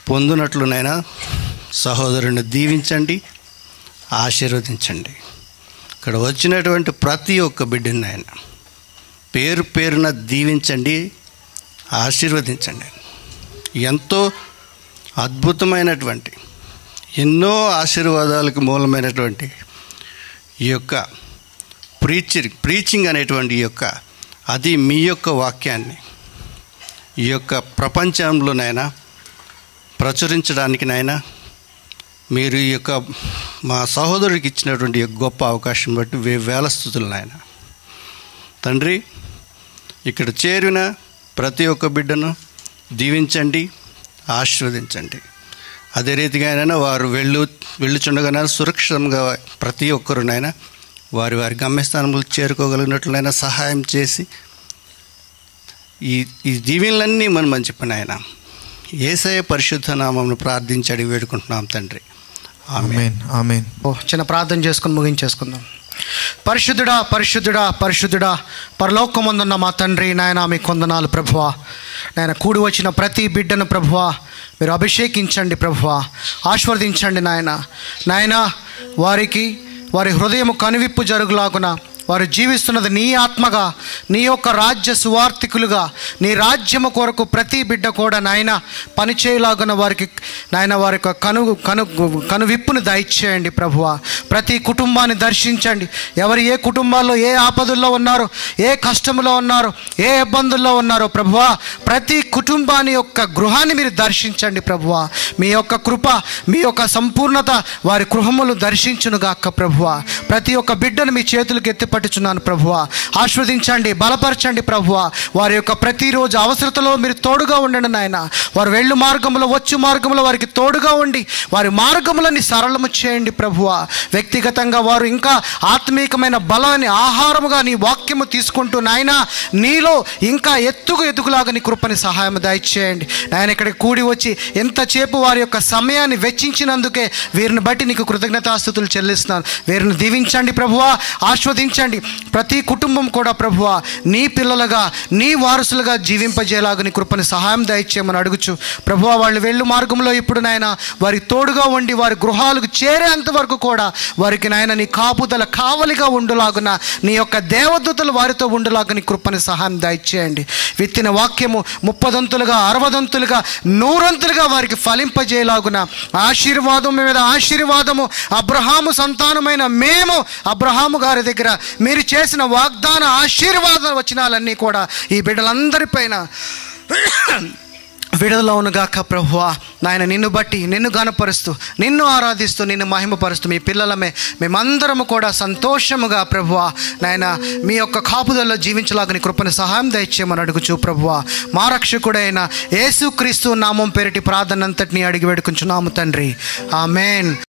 పొందినట్లునైనా సహోదరుని దీవించండి, ఆశీర్వదించండి. ఇక్కడ వచ్చినటువంటి ప్రతి ఒక్క బిడ్డని ఆయన పేరు పేరున దీవించండి, ఆశీర్వదించండి. ఎంతో అద్భుతమైనటువంటి ఎన్నో ఆశీర్వాదాలకు మూలమైనటువంటి ఈ యొక్క ప్రీచింగ్ అనేటువంటి ఈ యొక్క అది మీ యొక్క వాక్యాన్ని ఈ యొక్క ప్రపంచంలోనైనా ప్రచురించడానికి నాయన మీరు ఈ యొక్క మా సహోదరుడికి ఇచ్చినటువంటి గొప్ప అవకాశం బట్టి వేల స్తుతులు నాయన. తండ్రి ఇక్కడ చేరిన ప్రతి ఒక్క బిడ్డను దీవించండి, ఆశీర్వదించండి. అదే రీతిగా అయినా వారు వెళ్ళుచుండగానే సురక్షితంగా ప్రతి ఒక్కరునైనా వారి వారి గమ్యస్థానములు చేరుకోగలిగినట్లయినా సహాయం చేసి ఈ దీవెనలన్నీ మనం మంచి పని ఆయన యేసయ్య పరిశుద్ధ నామమును ప్రార్థించి వేడుకుంటున్నాం తండ్రి. ఆమేన్, ఆమేన్. చిన్న ప్రార్థన చేసుకుని ముగించేసుకుందాం. పరిశుద్ధుడా, పరిశుద్ధుడా, పరిశుద్ధుడా, పరలోకమందున్న మా తండ్రి నాయన మీ కొందనాలు ప్రభువా. నాయన కూడి వచ్చిన ప్రతి బిడ్డను ప్రభువా మీరు అభిషేకించండి ప్రభువా, ఆశీర్వదించండి నాయన వారి హృదయము కనువిప్పు జరుగులాగున వారు జీవిస్తున్నది నీ ఆత్మగా, నీ యొక్క రాజ్య సువార్థికులుగా, నీ రాజ్యము కొరకు ప్రతి బిడ్డ కూడా నాయన పనిచేయలాగున వారికి నాయన వారి యొక్క కనువిప్పును దయచేయండి ప్రభువా. ప్రతి కుటుంబాన్ని దర్శించండి. ఎవరు ఏ కుటుంబాల్లో ఏ ఆపదల్లో ఉన్నారో, ఏ కష్టంలో ఉన్నారో, ఏ ఇబ్బందుల్లో ఉన్నారో ప్రభువా, ప్రతి కుటుంబాన్ని యొక్క గృహాన్ని మీరు దర్శించండి ప్రభువా. మీ యొక్క కృప, మీ యొక్క సంపూర్ణత వారి గృహములు దర్శించునుగాక ప్రభువా. ప్రతి ఒక్క బిడ్డను మీ చేతులకు ఎత్తి పట్టుచున్నాను ప్రభువా. ఆశీర్వదించండి, బలపరచండి ప్రభువా. వారి యొక్క ప్రతిరోజు అవసరతలో మీరు తోడుగా ఉండండి నాయన. వారు వెళ్ళు మార్గంలో వచ్చు మార్గంలో వారికి తోడుగా ఉండి వారి మార్గములని సరళము చేయండి ప్రభువా. వ్యక్తిగతంగా వారు ఇంకా ఆత్మీయమైన బలాన్ని ఆహారముగా నీ వాక్యము తీసుకుంటూ నాయన నీలో ఇంకా ఎత్తులాగా నీ కృపని సహాయం దయచేయండి నాయన. ఇక్కడికి కూడి వచ్చి ఎంతసేపు వారి యొక్క సమయాన్ని వెచ్చించినందుకే వీరిని బట్టి నీకు కృతజ్ఞతాస్తుతులు చెల్లిస్తున్నాను. వీరిని దీవించండి ప్రభువా, ఆస్వాదించండి. ప్రతి కుటుంబం కూడా ప్రభువా నీ పిల్లలుగా నీ వారసులుగా జీవింపజేలాగా నీ కృపని సహాయం దయచేయమని అడుగుచు ప్రభువా. వాళ్ళు వెళ్ళు మార్గంలో ఇప్పుడు నాయన వారికి తోడుగా ఉండి వారి గృహాలకు చేరేంత వరకు కూడా వారికి నాయన నీ కాపుదల కావలిగా ఉండులాగున నీ యొక్క దేవదూతలు వారితో ఉండులాగా నీ కృపని సహాయం దయచేయండి. విత్తిన వాక్యము 30 60 100 వారికి ఫలింపజేయలాగున ఆశీర్వాదం మీద ఆశీర్వాదము. అబ్రహాము సంతానమైన మేము అబ్రహాము గారి దగ్గర మీరు చేసిన వాగ్దాన ఆశీర్వాద వచనాలన్నీ కూడా ఈ బిడ్డలందరిపైన విడుదల అవునుగాక ప్రభువా. నాయన నిన్ను బట్టి నిన్ను గణపరుస్తూ నిన్ను ఆరాధిస్తూ నిన్ను మహిమపరుస్తూ మీ పిల్లలమే మేమందరము కూడా సంతోషముగా ప్రభువా నాయన మీ యొక్క కాపుదల్లో జీవించలాగా నీ కృపను సహాయం దయచేయమని అడుగుచు ప్రభువా. మా రక్షకుడైన యేసుక్రీస్తు నామం పేరిటి ప్రార్థన అంతటిని అడిగి వేడుకుంటున్నాము తండ్రి. ఆమేన్.